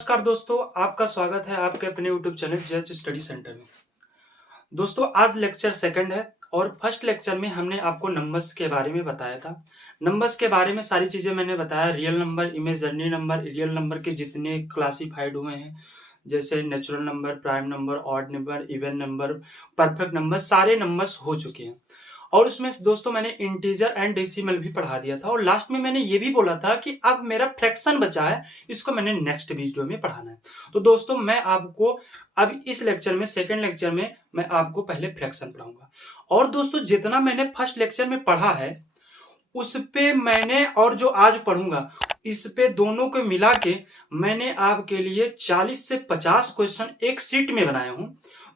नमस्कार दोस्तों, आपका स्वागत है आपके अपने YouTube चैनल जज स्टडी सेंटर में। दोस्तों, आज लेक्चर सेकंड है और फर्स्ट लेक्चर में हमने आपको नंबर्स के बारे में बताया था। नंबर्स के बारे में सारी चीज़ें मैंने बताया, real number, imaginary number, real number के जितने क्लासिफाइड हुए हैं जैसे natural number, prime number, odd number, even number, perfect number, सारे नंबर्स हो चुके हैं। और उसमें दोस्तों मैंने इंटीजर एंड डेसिमल भी पढ़ा दिया था और लास्ट में मैंने ये भी बोला था कि अब मेरा फ्रैक्शन बचा है, इसको मैंने नेक्स्ट वीडियो में पढ़ाना है। तो दोस्तों मैं आपको अब इस लेक्चर में, सेकंड लेक्चर में मैं आपको पहले फ्रैक्शन पढ़ाऊंगा। और दोस्तों जितना मैंने फर्स्ट लेक्चर में पढ़ा है उस पे मैंने, और जो आज पढ़ूंगा इस पे, दोनों को मिला के मैंने आपके लिए 40 से 50 क्वेश्चन एक सीट में बनाया हूं।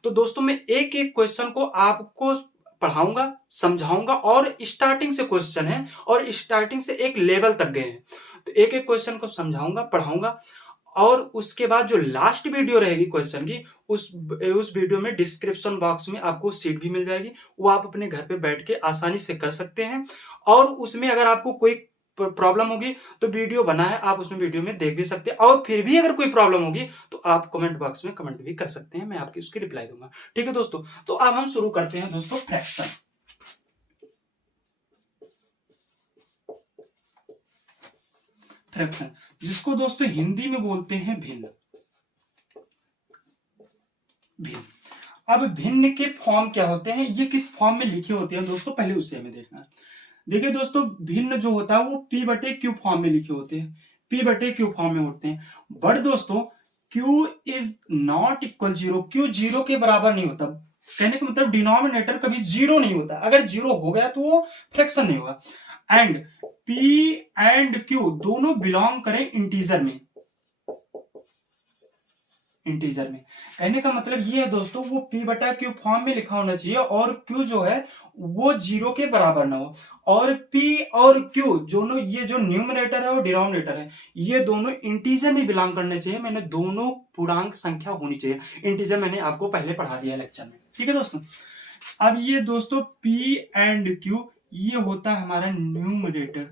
तो दोस्तों मैं एक एक क्वेश्चन को आपको पढ़ाऊंगा, समझाऊंगा, और स्टार्टिंग से क्वेश्चन है और स्टार्टिंग से एक लेवल तक गए हैं। तो एक एक क्वेश्चन को समझाऊंगा, पढ़ाऊंगा, और उसके बाद जो लास्ट वीडियो रहेगी क्वेश्चन की, उस वीडियो में डिस्क्रिप्शन बॉक्स में आपको सीट भी मिल जाएगी। वो आप अपने घर पे बैठ के आसानी से कर सकते हैं। और उसमें अगर आपको कोई प्रॉब्लम होगी तो वीडियो बना है, आप उसमें वीडियो में देख भी सकते हैं। और फिर भी अगर कोई प्रॉब्लम होगी तो आप कमेंट बॉक्स में कमेंट भी कर सकते हैं, मैं आपकी उसकी रिप्लाई दूंगा। ठीक है दोस्तों, तो अब हम शुरू करते हैं दोस्तों फ्रैक्शन। फ्रैक्शन जिसको दोस्तों हिंदी में बोलते हैं भिन्न। भिन्न, अब भिन्न के फॉर्म क्या होते हैं, ये किस फॉर्म में लिखे होते हैं दोस्तों, पहले उससे हमें देखना है। देखिए दोस्तों, भिन्न जो होता है वो पी बटे क्यू फॉर्म में लिखे होते हैं, पी बटे क्यू फॉर्म में होते हैं। बट दोस्तों Q is not equal zero, Q zero के बराबर नहीं होता। कहने का मतलब डिनोमिनेटर कभी जीरो नहीं होता, अगर जीरो हो गया तो वो फ्रैक्शन नहीं होगा। एंड पी एंड क्यू दोनों बिलोंग करें इंटीजर में। इंटीजर में कहने का मतलब ये है दोस्तों, वो p बटा क्यू फॉर्म में लिखा होना चाहिए और q जो है वो जीरो के बराबर ना हो। और p और q दोनों, ये जो न्यूमरेटर है और डिनोमिनेटर है, ये दोनों इंटीजर में बिलोंग करने चाहिए। मैंने दोनों पूर्णांक संख्या होनी चाहिए। इंटीजर मैंने आपको पहले पढ़ा दिया लेक्चर में। ठीक है दोस्तों, अब ये दोस्तों p एंड q ये होता है हमारा न्यूमरेटर,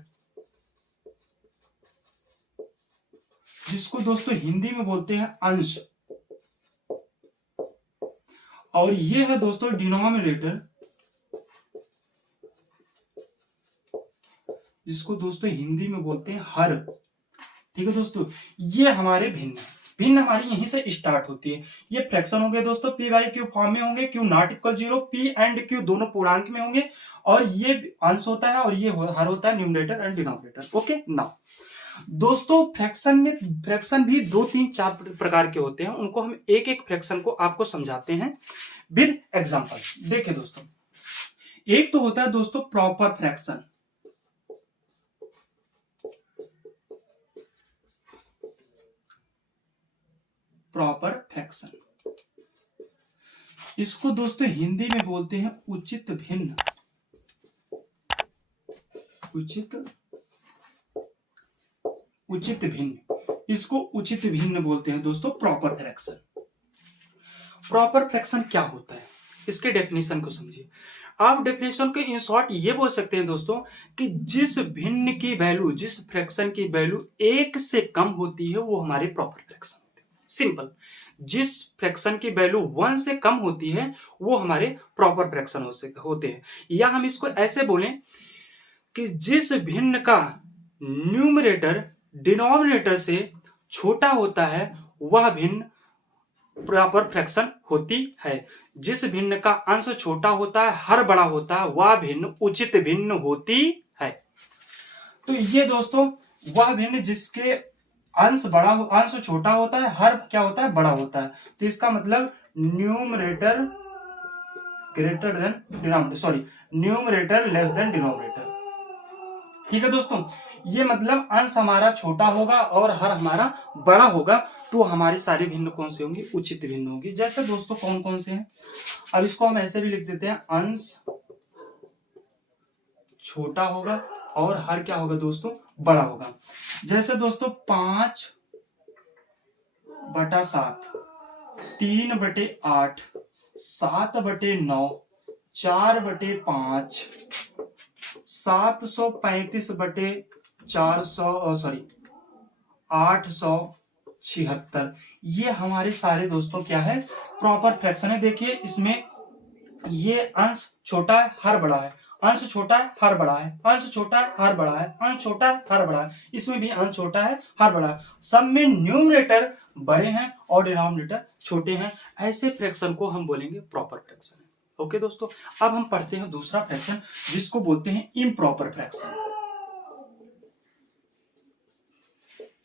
जिसको दोस्तों हिंदी में बोलते हैं अंश। और ये है दोस्तों डिनोमिनेटर, जिसको दोस्तों हिंदी में बोलते हैं हर। ठीक है दोस्तों, ये हमारे भिन्न। भिन्न हमारी यहीं से स्टार्ट होती है। ये फ्रैक्शन होंगे दोस्तों, पी बाई क्यू फॉर्म में होंगे, Q not equal zero, P and Q दोनों पूर्णांक में होंगे, और ये अंश होता है और ये हर होता है, numerator and denominator. Okay now दोस्तों, फ्रैक्शन में, फ्रैक्शन भी 2 3 4 प्रकार के होते हैं। उनको हम एक एक फ्रैक्शन को आपको समझाते हैं विद एग्जांपल। देखिए दोस्तों, एक तो होता है दोस्तों प्रॉपर फ्रैक्शन। प्रॉपर फ्रैक्शन, इसको दोस्तों हिंदी में बोलते हैं उचित भिन्न। उचित भिन्न, इसको उचित भिन्न बोलते हैं दोस्तों, प्रॉपर फ्रैक्शन। प्रॉपर फ्रैक्शन क्या होता है, इसके डेफिनेशन को समझिए। आप डेफिनेशन को इन शॉर्ट ये बोल सकते हैं दोस्तों कि जिस भिन्न की वैल्यू, जिस फ्रैक्शन की वैल्यू 1 से कम होती है वो हमारे प्रॉपर फ्रैक्शन होते हैं। सिंपल, जिस फ्रैक्शन की वैल्यू 1 से कम होती है वो हमारे प्रॉपर फ्रैक्शन होते हैं। या हम इसको ऐसे बोलें कि जिस भिन्न का न्यूमरेटर डिनोमिनेटर से छोटा होता है वह भिन्न प्रॉपर फ्रैक्शन होती है। जिस भिन्न का अंश छोटा होता है, हर बड़ा होता है, वह भिन्न उचित भिन्न होती है। तो ये दोस्तों वह भिन्न जिसके अंश अंश छोटा होता है, हर क्या होता है, बड़ा होता है। तो इसका मतलब numerator greater than denominator, sorry numerator less than denominator. ठीक है दोस्तों, ये मतलब अंश हमारा छोटा होगा और हर हमारा बड़ा होगा, तो हमारी सारी भिन्न कौन सी होंगी, उचित भिन्न होगी। जैसे दोस्तों कौन कौन से हैं, अब इसको हम ऐसे भी लिख देते हैं, अंश छोटा होगा और हर क्या होगा दोस्तों, बड़ा होगा। जैसे दोस्तों 5 बटा 7, 3 बटे 8, 7 बटे 9, 4 बटे 5, 735 बटे 400, सॉरी 800 76। ये हमारे सारे दोस्तों क्या है, प्रॉपर फ्रैक्शन है। देखिए इसमें ये अंश छोटा है, हर बड़ा है, अंश छोटा है, हर बड़ा है, अंश छोटा है, हर बड़ा है, अंश छोटा है, हर बड़ा है। इसमें भी अंश छोटा है, हर बड़ा है। सब में न्यूमरेटर बड़े हैं और डिनोमिनेटर छोटे हैं। ऐसे फ्रैक्शन को हम बोलेंगे प्रॉपर फ्रैक्शन। ओके दोस्तों, अब हम पढ़ते हैं दूसरा फ्रैक्शन जिसको बोलते हैं improper fraction.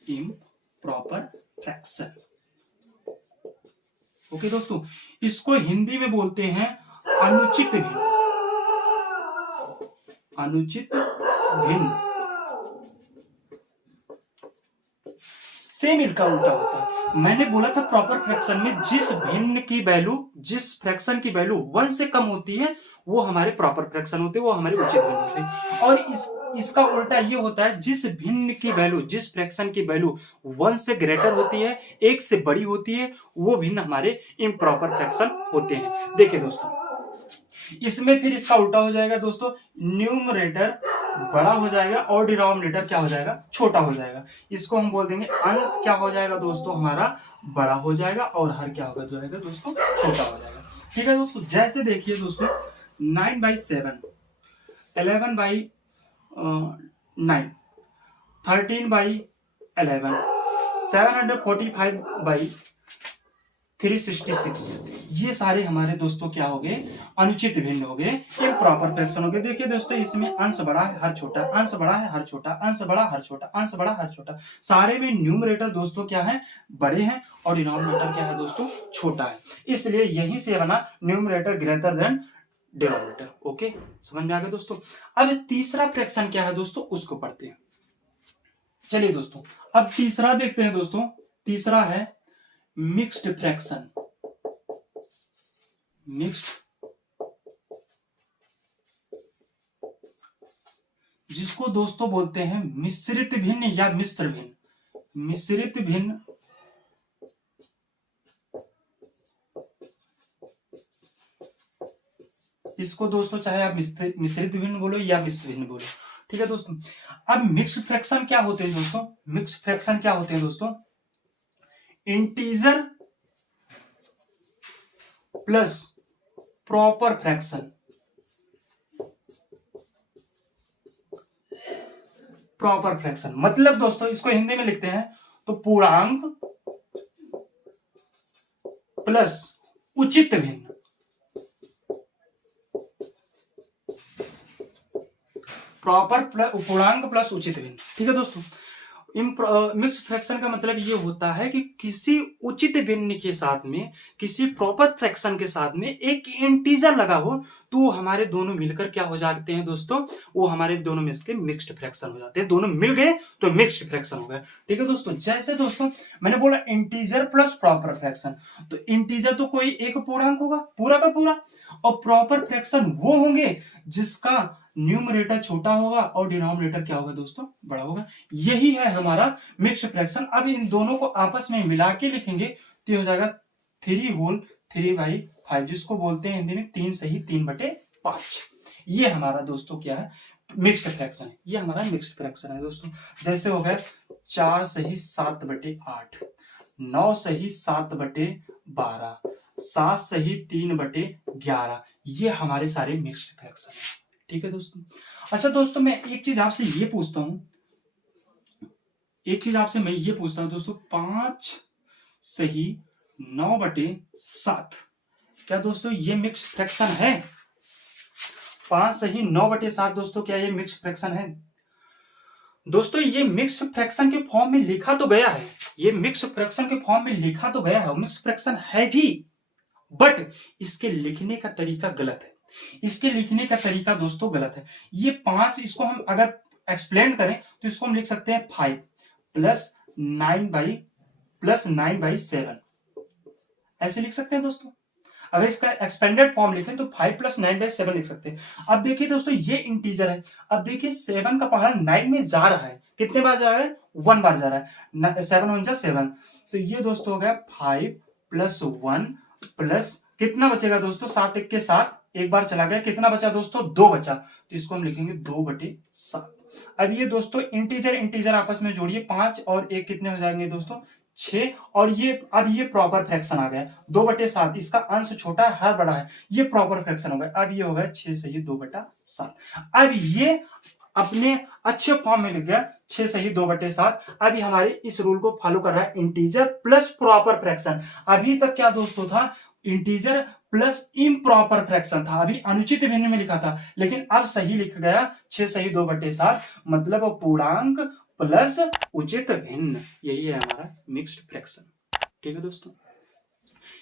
Improper fraction. Okay दोस्तों, इसको हिंदी में बोलते हैं अनुचित भिन्न। अनुचित भिन्न सेम इनका उल्टा होता है। मैंने बोला था प्रॉपर फ्रैक्शन में जिस भिन्न की वैल्यू, जिस फ्रैक्शन की वैल्यू 1 से कम होती है वो हमारे प्रॉपर फ्रैक्शन होते हैं, वो हमारे उचित भिन्न होते हैं। और इसका उल्टा ये होता है, जिस भिन्न की वैल्यू, जिस फ्रैक्शन की वैल्यू 1 से ग्रेटर होती है, 1 से बड़ी होती है, वो भिन्न हमारे इम्प्रॉपर फ्रैक्शन होते हैं। देखिए दोस्तों, इसमें फिर इसका उल्टा हो जाएगा दोस्तों, न्यूमरेटर बड़ा हो जाएगा और डिनोमिनेटर क्या हो जाएगा, छोटा हो जाएगा। इसको हम बोल देंगे अंश क्या हो जाएगा दोस्तों, हमारा बड़ा हो जाएगा और हर क्या हो जाएगा दोस्तों, छोटा हो जाएगा। ठीक है दोस्तों, जैसे देखिए दोस्तों 9/7, 11/9, 13/11, 745/366, ये सारे हमारे दोस्तों क्या हो गए, अनुचित भिन्न हो गए, इम्प्रॉपर फ्रैक्शन हो गए। देखिए दोस्तों, इसमें अंश बड़ा है, हर छोटा, अंश बड़ा है, हर छोटा, अंश बड़ा, हर छोटा, अंश बड़ा, हर छोटा। सारे में न्यूमरेटर दोस्तों क्या है, बड़े हैं और डिनोमिनेटर क्या है दोस्तों, छोटा है। इसलिए यहीं से बना numerator greater than denominator. Okay, समझ में आ गया दोस्तों। अब तीसरा फ्रैक्शन क्या है दोस्तों, उसको पढ़ते हैं। चलिए दोस्तों, अब तीसरा देखते हैं दोस्तों। तीसरा है मिक्स्ड फ्रैक्शन। मिक्स्ड, जिसको दोस्तों बोलते हैं मिश्रित भिन्न या मिश्र भिन्न। मिश्रित भिन्न, इसको दोस्तों चाहे आप मिश्रित भिन्न बोलो या मिश्र भिन्न बोलो। ठीक है दोस्तों, अब मिक्स्ड फ्रैक्शन क्या होते हैं दोस्तों, मिक्स्ड फ्रैक्शन क्या होते हैं दोस्तों, integer plus proper fraction. Proper fraction मतलब दोस्तों, इसको हिंदी में लिखते हैं तो पूर्णांक प्लस उचित भिन्न। प्रॉपर पूर्णांक प्लस उचित भिन्न। ठीक है दोस्तों, मिक्स्ड फ्रैक्शन का मतलब ये होता है कि किसी उचित भिन्न के साथ में, किसी प्रॉपर फ्रैक्शन के साथ में एक इंटीजर लगा हो तो हमारे दोनों मिलकर क्या हो जाते हैं दोस्तों, वो हमारे दोनों में इसके मिक्स्ड फ्रैक्शन हो जाते हैं। दोनों मिल गए तो मिक्स्ड फ्रैक्शन हो गया। ठीक है दोस्तों, जैसे दोस्तों मैंने बोला इंटीजर प्लस प्रॉपर फ्रैक्शन, तो इंटीजर तो कोई एक पूर्णांक होगा पूरा का पूरा, और प्रॉपर फ्रैक्शन वो होंगे जिसका न्यूमरेटर छोटा होगा और डिनोमिनेटर क्या होगा दोस्तों, बड़ा होगा। यही है हमारा मिक्स्ड फ्रैक्शन। अब इन दोनों को आपस में मिला के लिखेंगे तो ये हो जाएगा 3 होल 3/5, जिसको बोलते हैं हिंदी में 3 सही 3/5। ये हमारा दोस्तों क्या है, मिक्स्ड फ्रैक्शन है। ये हमारा मिक्स्ड फ्रैक्शन है दोस्तों। जैसे हो गया 4 सही 7/8, 9 सही 7/12, 7 सही 3/11, ये हमारे सारे मिक्स्ड फ्रैक्शन है। ठीक है दोस्तों। अच्छा दोस्तों, मैं एक चीज आपसे ये पूछता हूं, दोस्तों 5 सही 9/7, क्या दोस्तों ये मिक्स्ड फ्रैक्शन है? 5 सही 9/7 दोस्तों, क्या ये मिक्स्ड फ्रैक्शन है? दोस्तों ये मिक्स्ड फ्रैक्शन के फॉर्म में लिखा तो गया है, ये मिक्स्ड फ्रैक्शन के फॉर्म में लिखा तो गया है, मिक्स्ड फ्रैक्शन है भी, बट इसके लिखने का तरीका गलत है। इसके लिखने का तरीका दोस्तों गलत है। ये 5, इसको हम अगर एक्सप्लेन करें तो इसको हम लिख सकते हैं 5 प्लस 9/7, ऐसे लिख सकते हैं दोस्तों। अगर इसका एक्सपेंडेड फॉर्म लिखें तो 5 प्लस 9/7 लिख सकते हैं। अब देखिए दोस्तों, ये इंटीजर है। अब देखिए 7 का पहाड़ा 9 में जा रहा है, कितने बार जा रहा है, 1 बार जा रहा है। 7 1 7, तो ये दोस्तों हो गया 5 प्लस 1 प्लस कितना बचेगा दोस्तों, 7 1 के 7, एक बार चला गया, कितना बचा दोस्तों, 2 बचा, तो इसको हम लिखेंगे 2/7। अब ये दोस्तों इंटीजर इंटीजर आपस में जोड़िए, 5 और 1 कितने हो जाएंगे दोस्तों, 6 और ये अब ये प्रॉपर फ्रैक्शन आ गया 2/7, इसका अंश छोटा है हर बड़ा है, ये प्रॉपर फ्रैक्शन हो गया। अब ये हो गया 6 सही 2/7। अब ये अपने अच्छे फॉर्म में लिख गया 6 सही 2/7। अभी हमारे इस रूल को फॉलो कर रहा है इंटीजर प्लस प्रॉपर फ्रैक्शन। अभी तक क्या दोस्तों था, इंटीजर प्लस इम्प्रॉपर फ्रैक्शन था, अभी अनुचित भिन्न में लिखा था, लेकिन अब सही लिख गया 6 सही 2/7, मतलब पूर्णांक प्लस उचित भिन्न, यही है हमारा मिक्स्ड फ्रैक्शन। ठीक है दोस्तों,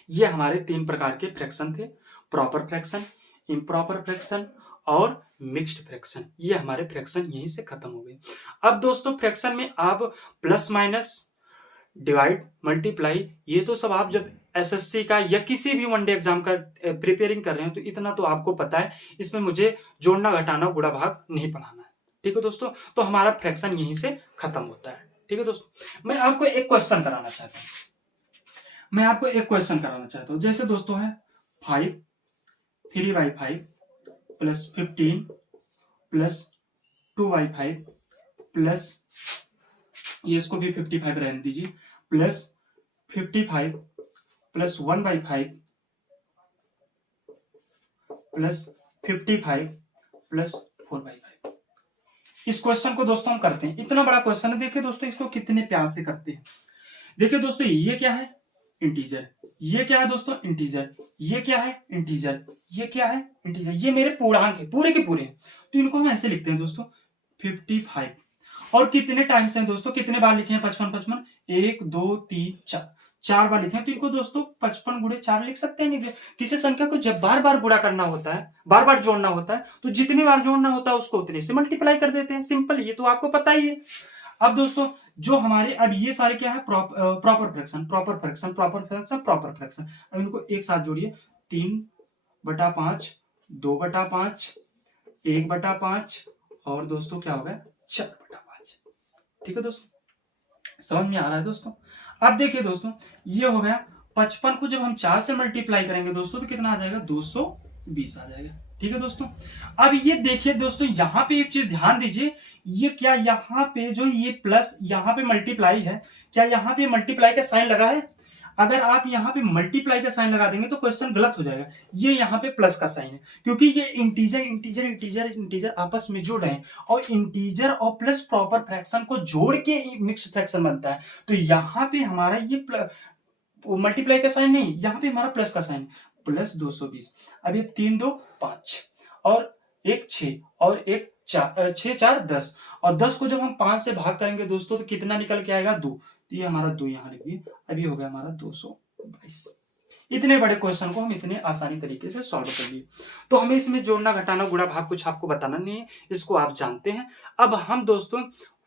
ये हमारे 3 प्रकार के फ्रैक्शन थे, प्रॉपर फ्रैक्शन, इम्प्रॉपर फ्रैक्शन और मिक्स्ड फ्रैक्शन। ये हमारे फ्रैक्शन यहीं से खत्म हो गए। अब दोस्तों फ्रैक्शन में आप प्लस माइनस डिवाइड मल्टीप्लाई, ये तो सब आप जब एसएससी का या किसी भी वनडे एग्जाम का प्रिपेयरिंग कर रहे हैं तो इतना तो आपको पता है, इसमें मुझे जोड़ना घटाना गुणा भाग नहीं पढ़ाना है। ठीक है दोस्तों, तो हमारा फ्रैक्शन यहीं से खत्म होता है। ठीक है दोस्तों, मैं आपको एक क्वेश्चन कराना चाहता हूं, जैसे दोस्तों है 5 3/5 प्लस 15 प्लस 2/5 प्लस, ये इसको भी 55 रहने दीजिए, प्लस 55 प्लस 1/5 प्लस 55 प्लस 4/5। इस क्वेश्चन को दोस्तों हम करते हैं, इतना बड़ा क्वेश्चन है। देखिए दोस्तों इसको कितने प्यार से करते हैं। देखिए दोस्तों ये क्या है, इंटीजर, ये क्या है दोस्तों, इंटीजर, ये क्या है, इंटीजर, ये क्या है, इंटीजर, ये मेरे पूर्णांक है, पूरे के पूरे हैं, तो इनको हम ऐसे लिखते हैं दोस्तों 55। और कितने टाइम्स हैं दोस्तों, कितने बार लिखे हैं 55, 1 2 3 4, 4 बार लिखे हैं, तो इनको दोस्तों 55 गुणे 4 लिख सकते हैं। नहीं, किसी संख्या को जब बार बार गुणा करना होता है, बार बार जोड़ना होता है, तो जितनी बार जोड़ना होता है उसको उतने से मल्टीप्लाई कर देते हैं, सिंपल, ये तो आपको पता ही है। अब दोस्तों जो हमारे अब ये सारे क्या है, proper fraction, proper fraction, proper fraction, proper fraction. अब इनको एक साथ जोड़िए, 3/5, 2/5, 1/5 और दोस्तों क्या हो गया 4/5। ठीक है दोस्तों, समझ में आ रहा है दोस्तों। अब देखिए दोस्तों ये हो गया 55 को जब हम 4 से मल्टीप्लाई करेंगे दोस्तों तो कितना आ जाएगा, 220 आ जाएगा। ठीक है दोस्तों, अब ये देखिए दोस्तों यहां पे एक चीज ध्यान दीजिए, ये क्या यहां पे जो ये प्लस यहां पे मल्टीप्लाई है, क्या यहां पे मल्टीप्लाई का साइन लगा है? अगर आप यहां पे मल्टीप्लाई का साइन लगा देंगे तो क्वेश्चन गलत हो जाएगा। ये यहां पे प्लस का साइन है, क्योंकि ये इंटीजर इंटीजर इंटीजर इंटीजर आपस में जुड़ रहे हैं, और इंटीजर और प्लस प्रॉपर फ्रैक्शन को जोड़ के मिक्स फ्रैक्शन बनता है। तो यहां पे हमारा ये मल्टीप्लाई का साइन नहीं, यहां पे हमारा प्लस का साइन, प्लस 220। अब ये 3 2 5 और 1 6 और 1 4, 6 4 10, और 10 को जब हम 5 से भाग करेंगे दोस्तों तो कितना निकल के आएगा, 2। तो ये हमारा 2 यहां लिख दिए। अब ये हो गया हमारा 222। इतने बड़े क्वेश्चन को हम इतने आसानी तरीके से सॉल्व कर लिए। तो हमें इसमें जोड़ना घटाना गुणा भाग कुछ आपको बताना नहीं है, इसको आप जानते हैं। अब हम दोस्तों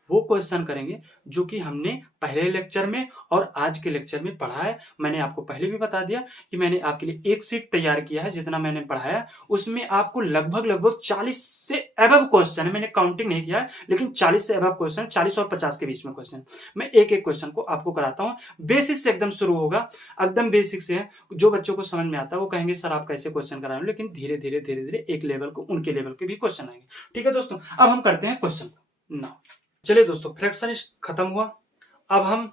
वो क्वेश्चन करेंगे जो कि हमने पहले लेक्चर में और आज के लेक्चर में पढ़ा है। मैंने आपको पहले भी बता दिया कि मैंने आपके लिए एक सीट तैयार किया है, जितना मैंने पढ़ाया उसमें आपको लगभग 40 से अबव क्वेश्चन है, मैंने काउंटिंग नहीं किया है, लेकिन 40 से अबव क्वेश्चन, 40 और 50 के बीच में क्वेश्चन मैं एक एक क्वेश्चन को आपको कराता हूं। बेसिक से एकदम शुरू होगा, एकदम बेसिक से है। जो बच्चों को समझ में आता है वो कहेंगे सर आप कैसे क्वेश्चन करा रहे हो, लेकिन धीरे धीरे धीरे धीरे एक लेवल को उनके लेवल के भी क्वेश्चन आएंगे। ठीक है दोस्तों, अब हम करते हैं क्वेश्चन नाउ। चलिए दोस्तों फ्रैक्शन खत्म हुआ, अब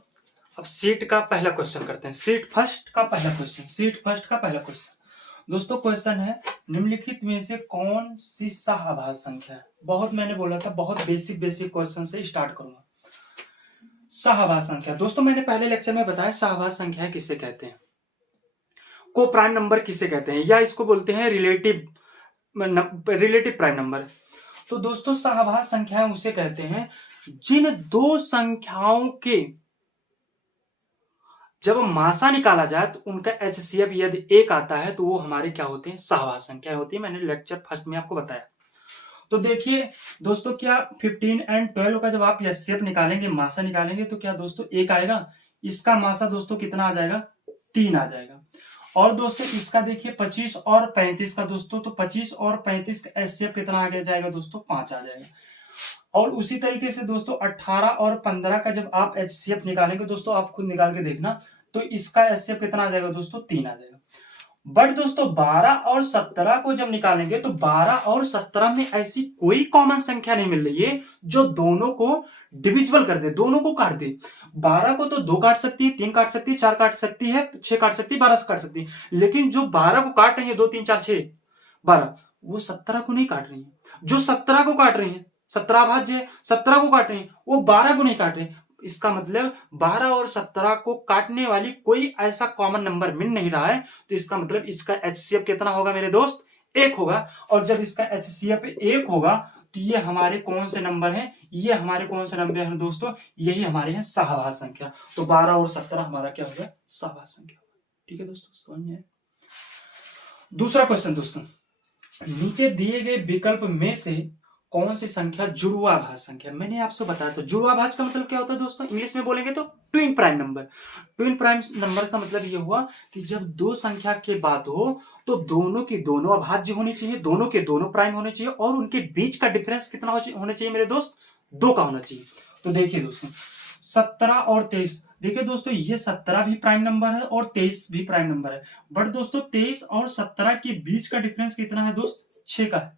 सीट का पहला क्वेश्चन करते हैं, सीट फर्स्ट का पहला क्वेश्चन। दोस्तों क्वेश्चन है, निम्नलिखित में से कौन सी सहआभाज्य संख्या है? बहुत मैंने बोला था बहुत बेसिक क्वेश्चन से स्टार्ट करूंगा। सहआभाज्य संख्या दोस्तों मैंने पहले लेक्चर में बताया सहआभाज्य संख्या किसे कहते हैं, को प्राइम नंबर किसे कहते हैं, या इसको बोलते हैं रिलेटिव प्राइम नंबर। तो दोस्तों सहआभाज्य संख्याएं उसे कहते हैं जिन दो संख्याओं के जब मासा निकाला जाए तो उनका एचसीएफ यदि 1 आता है तो वो हमारे क्या होते हैं, सहआभाज्य संख्या होती है। मैंने लेक्चर फर्स्ट में आपको बताया। तो देखिए दोस्तों क्या 15 और 12 का जब आप एचसीएफ निकालेंगे, मासा निकालेंगे, तो क्या दोस्तों 1 आएगा, इसका मासा दोस्तों कितना आ जाएगा, 3 आ जाएगा। और दोस्तों इसका देखिए 25 और 35 का दोस्तों, तो 25 और 35 का एचसीएफ कितना आ जाएगा दोस्तों, 5 आ जाएगा। और उसी तरीके से दोस्तों 18 और 15 का जब आप एचसीएफ निकालेंगे दोस्तों, आप खुद निकाल के देखना, तो इसका एचसीएफ कितना आ जाएगा दोस्तों, 3 आ जाएगा। बट दोस्तों 12 और 17 को जब निकालेंगे तो 12 और 17 में ऐसी कोई कॉमन संख्या नहीं मिल रही है जो दोनों को डिविजिबल कर दे, दोनों को काट दे। 12 को तो 2 काट सकती है, 3 काट सकती है, 4 काट सकती है, 6 काट सकती है, 12 से काट सकती है, लेकिन जो 12 को काट रही है 2 3 4 6 12, वो 17 को नहीं काट रही है। जो 17 को काट रही है, 17 भाज्य 17 को काट रही है, वो 12 को नहीं काट रही। इसका मतलब 12 और 17 को काटने वाली कोई ऐसा कॉमन नंबर मिल नहीं रहा है, तो इसका मतलब इसका एचसीएफ कितना होगा मेरे दोस्त, 1 होगा। और जब इसका एचसीएफ 1 होगा तो ये हमारे कौन से नंबर हैं, ये हमारे कौन से नंबर हैं दोस्तों, यही हमारे हैं सहभाज्य संख्या। तो 12 और 17 हमारा क्या हो गया, सहभाज्य संख्या। ठीक है दोस्तों, समझ में आया। दूसरा क्वेश्चन दोस्तों, नीचे दिए गए विकल्प में से कौन सी संख्या जुड़वा भाज्य संख्या। मैंने आपसे बताया था जुड़वा भाज्य का मतलब क्या होता है दोस्तों, इंग्लिश में बोलेंगे तो twin prime number. Twin prime number का मतलब ये हुआ कि जब दो संख्या के बात हो तो दोनों की दोनों अभाज्य होनी चाहिए, दोनों के दोनों प्राइम होने चाहिए, और उनके बीच का डिफरेंस कितना होना चाहिए मेरे दोस्त, 2 का होना चाहिए। तो देखिए दोस्तों 17 और 23, देखिए दोस्तों ये 17 भी प्राइम नंबर है और 23 भी प्राइम नंबर है, बट दोस्तों 23 और 17 के बीच का डिफरेंस कितना है दोस्त, 6 का है।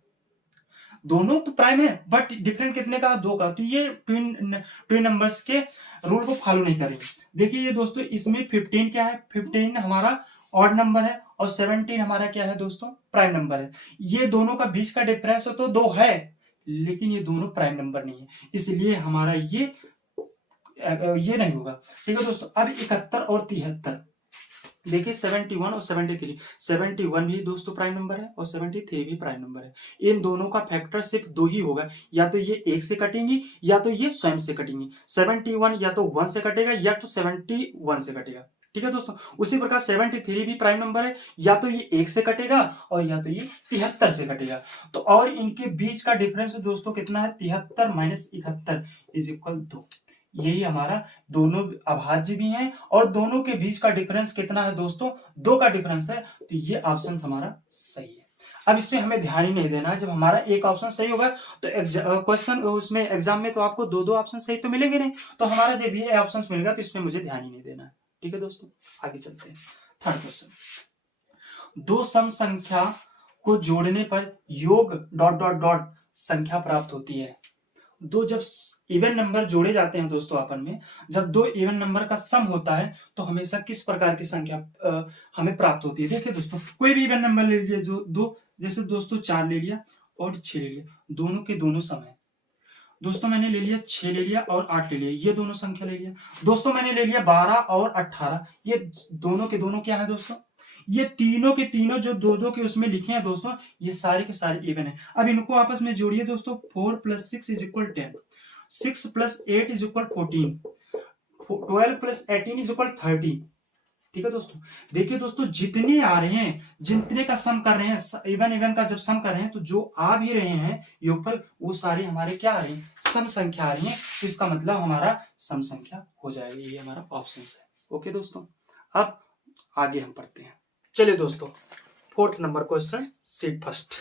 दोनों तो प्राइम है बट डिफरेंस कितने का, 2 का। तो ये ट्विन नंबर्स के रूल को फॉलो नहीं करेंगे। देखिए ये दोस्तों इसमें 15 क्या है, 15 हमारा ऑड नंबर है और 17 हमारा क्या है दोस्तों, प्राइम नंबर है। ये दोनों का बीच का डिफरेंस तो 2 है, लेकिन ये दोनों प्राइम नंबर नहीं है, इसलिए हमारा ये नहीं होगा। ठीक है दोस्तों, अब 71 और 73, देखिए 71 और 73, 71 भी दोस्तों प्राइम नंबर है और 73 भी प्राइम नंबर है। इन दोनों का फैक्टर सिर्फ 2 ही होगा, या तो ये 1 से कटेंगी या तो ये स्वयं से कटेंगी। 71 या तो 1 से कटेगा या तो 71 से कटेगा। ठीक है दोस्तों, उसी प्रकार 73 भी प्राइम नंबर है, या तो ये 1 से कटेगा और या तो ये 73 से कटेगा। तो और इनके बीच का डिफरेंस दोस्तों कितना है, 73 माइनस 71 इज इक्वल 2। यही हमारा दोनों अभाज्य भी हैं और दोनों के बीच का डिफरेंस कितना है दोस्तों, 2 का डिफरेंस है। तो ये ऑप्शन हमारा सही है। अब इसमें हमें ध्यान ही नहीं देना है, जब हमारा एक ऑप्शन सही होगा तो क्वेश्चन उसमें एग्जाम में तो आपको 2 ऑप्शन सही तो मिलेंगे नहीं, तो हमारा जब ये ऑप्शन मिलेगा तो इसमें मुझे ध्यान ही नहीं देना है। ठीक है दोस्तों, आगे चलते हैं। थर्ड क्वेश्चन, 2 सम संख्या को जोड़ने पर योग ... संख्या प्राप्त होती है। दो जब इवन नंबर जोड़े जाते हैं दोस्तों आपन में, जब 2 इवन नंबर का सम होता है तो हमेशा किस प्रकार की संख्या हमें प्राप्त होती है। देखिए दोस्तों कोई भी इवन नंबर ले लीजिए, जो 2 जैसे दोस्तों 4 ले लिया और 6 ले लिया, दोनों के दोनों सम है। दोस्तों मैंने ले लिया 6 ले लिया और 8 ले लिया, ये दोनों संख्या ले लिया। दोस्तों मैंने ले लिया 12 और 18, ये दोनों के दोनों क्या है दोस्तों, ये तीनों के तीनों जो 2 के उसमें लिखे हैं दोस्तों, ये सारे के सारे इवन है। अब इनको आपस में जोड़िए दोस्तों, 4 + 6 = 10, 6 + 8 = 14, 12 + 18 = 30। ठीक है दोस्तों, देखिए दोस्तों जितने आ रहे हैं, जितने का सम कर रहे हैं, इवन का जब सम कर रहे हैं तो जो आ भी रहे हैं योगफल, वो सारे हमारे क्या आ रहे हैं, सम संख्या आ रही है। तो इसका मतलब हमारा सम संख्या हो जाएगी, ये हमारा ऑप्शन है। ओके दोस्तों, अब आगे हम पढ़ते हैं। चलिए दोस्तों, 4th number question, seat first.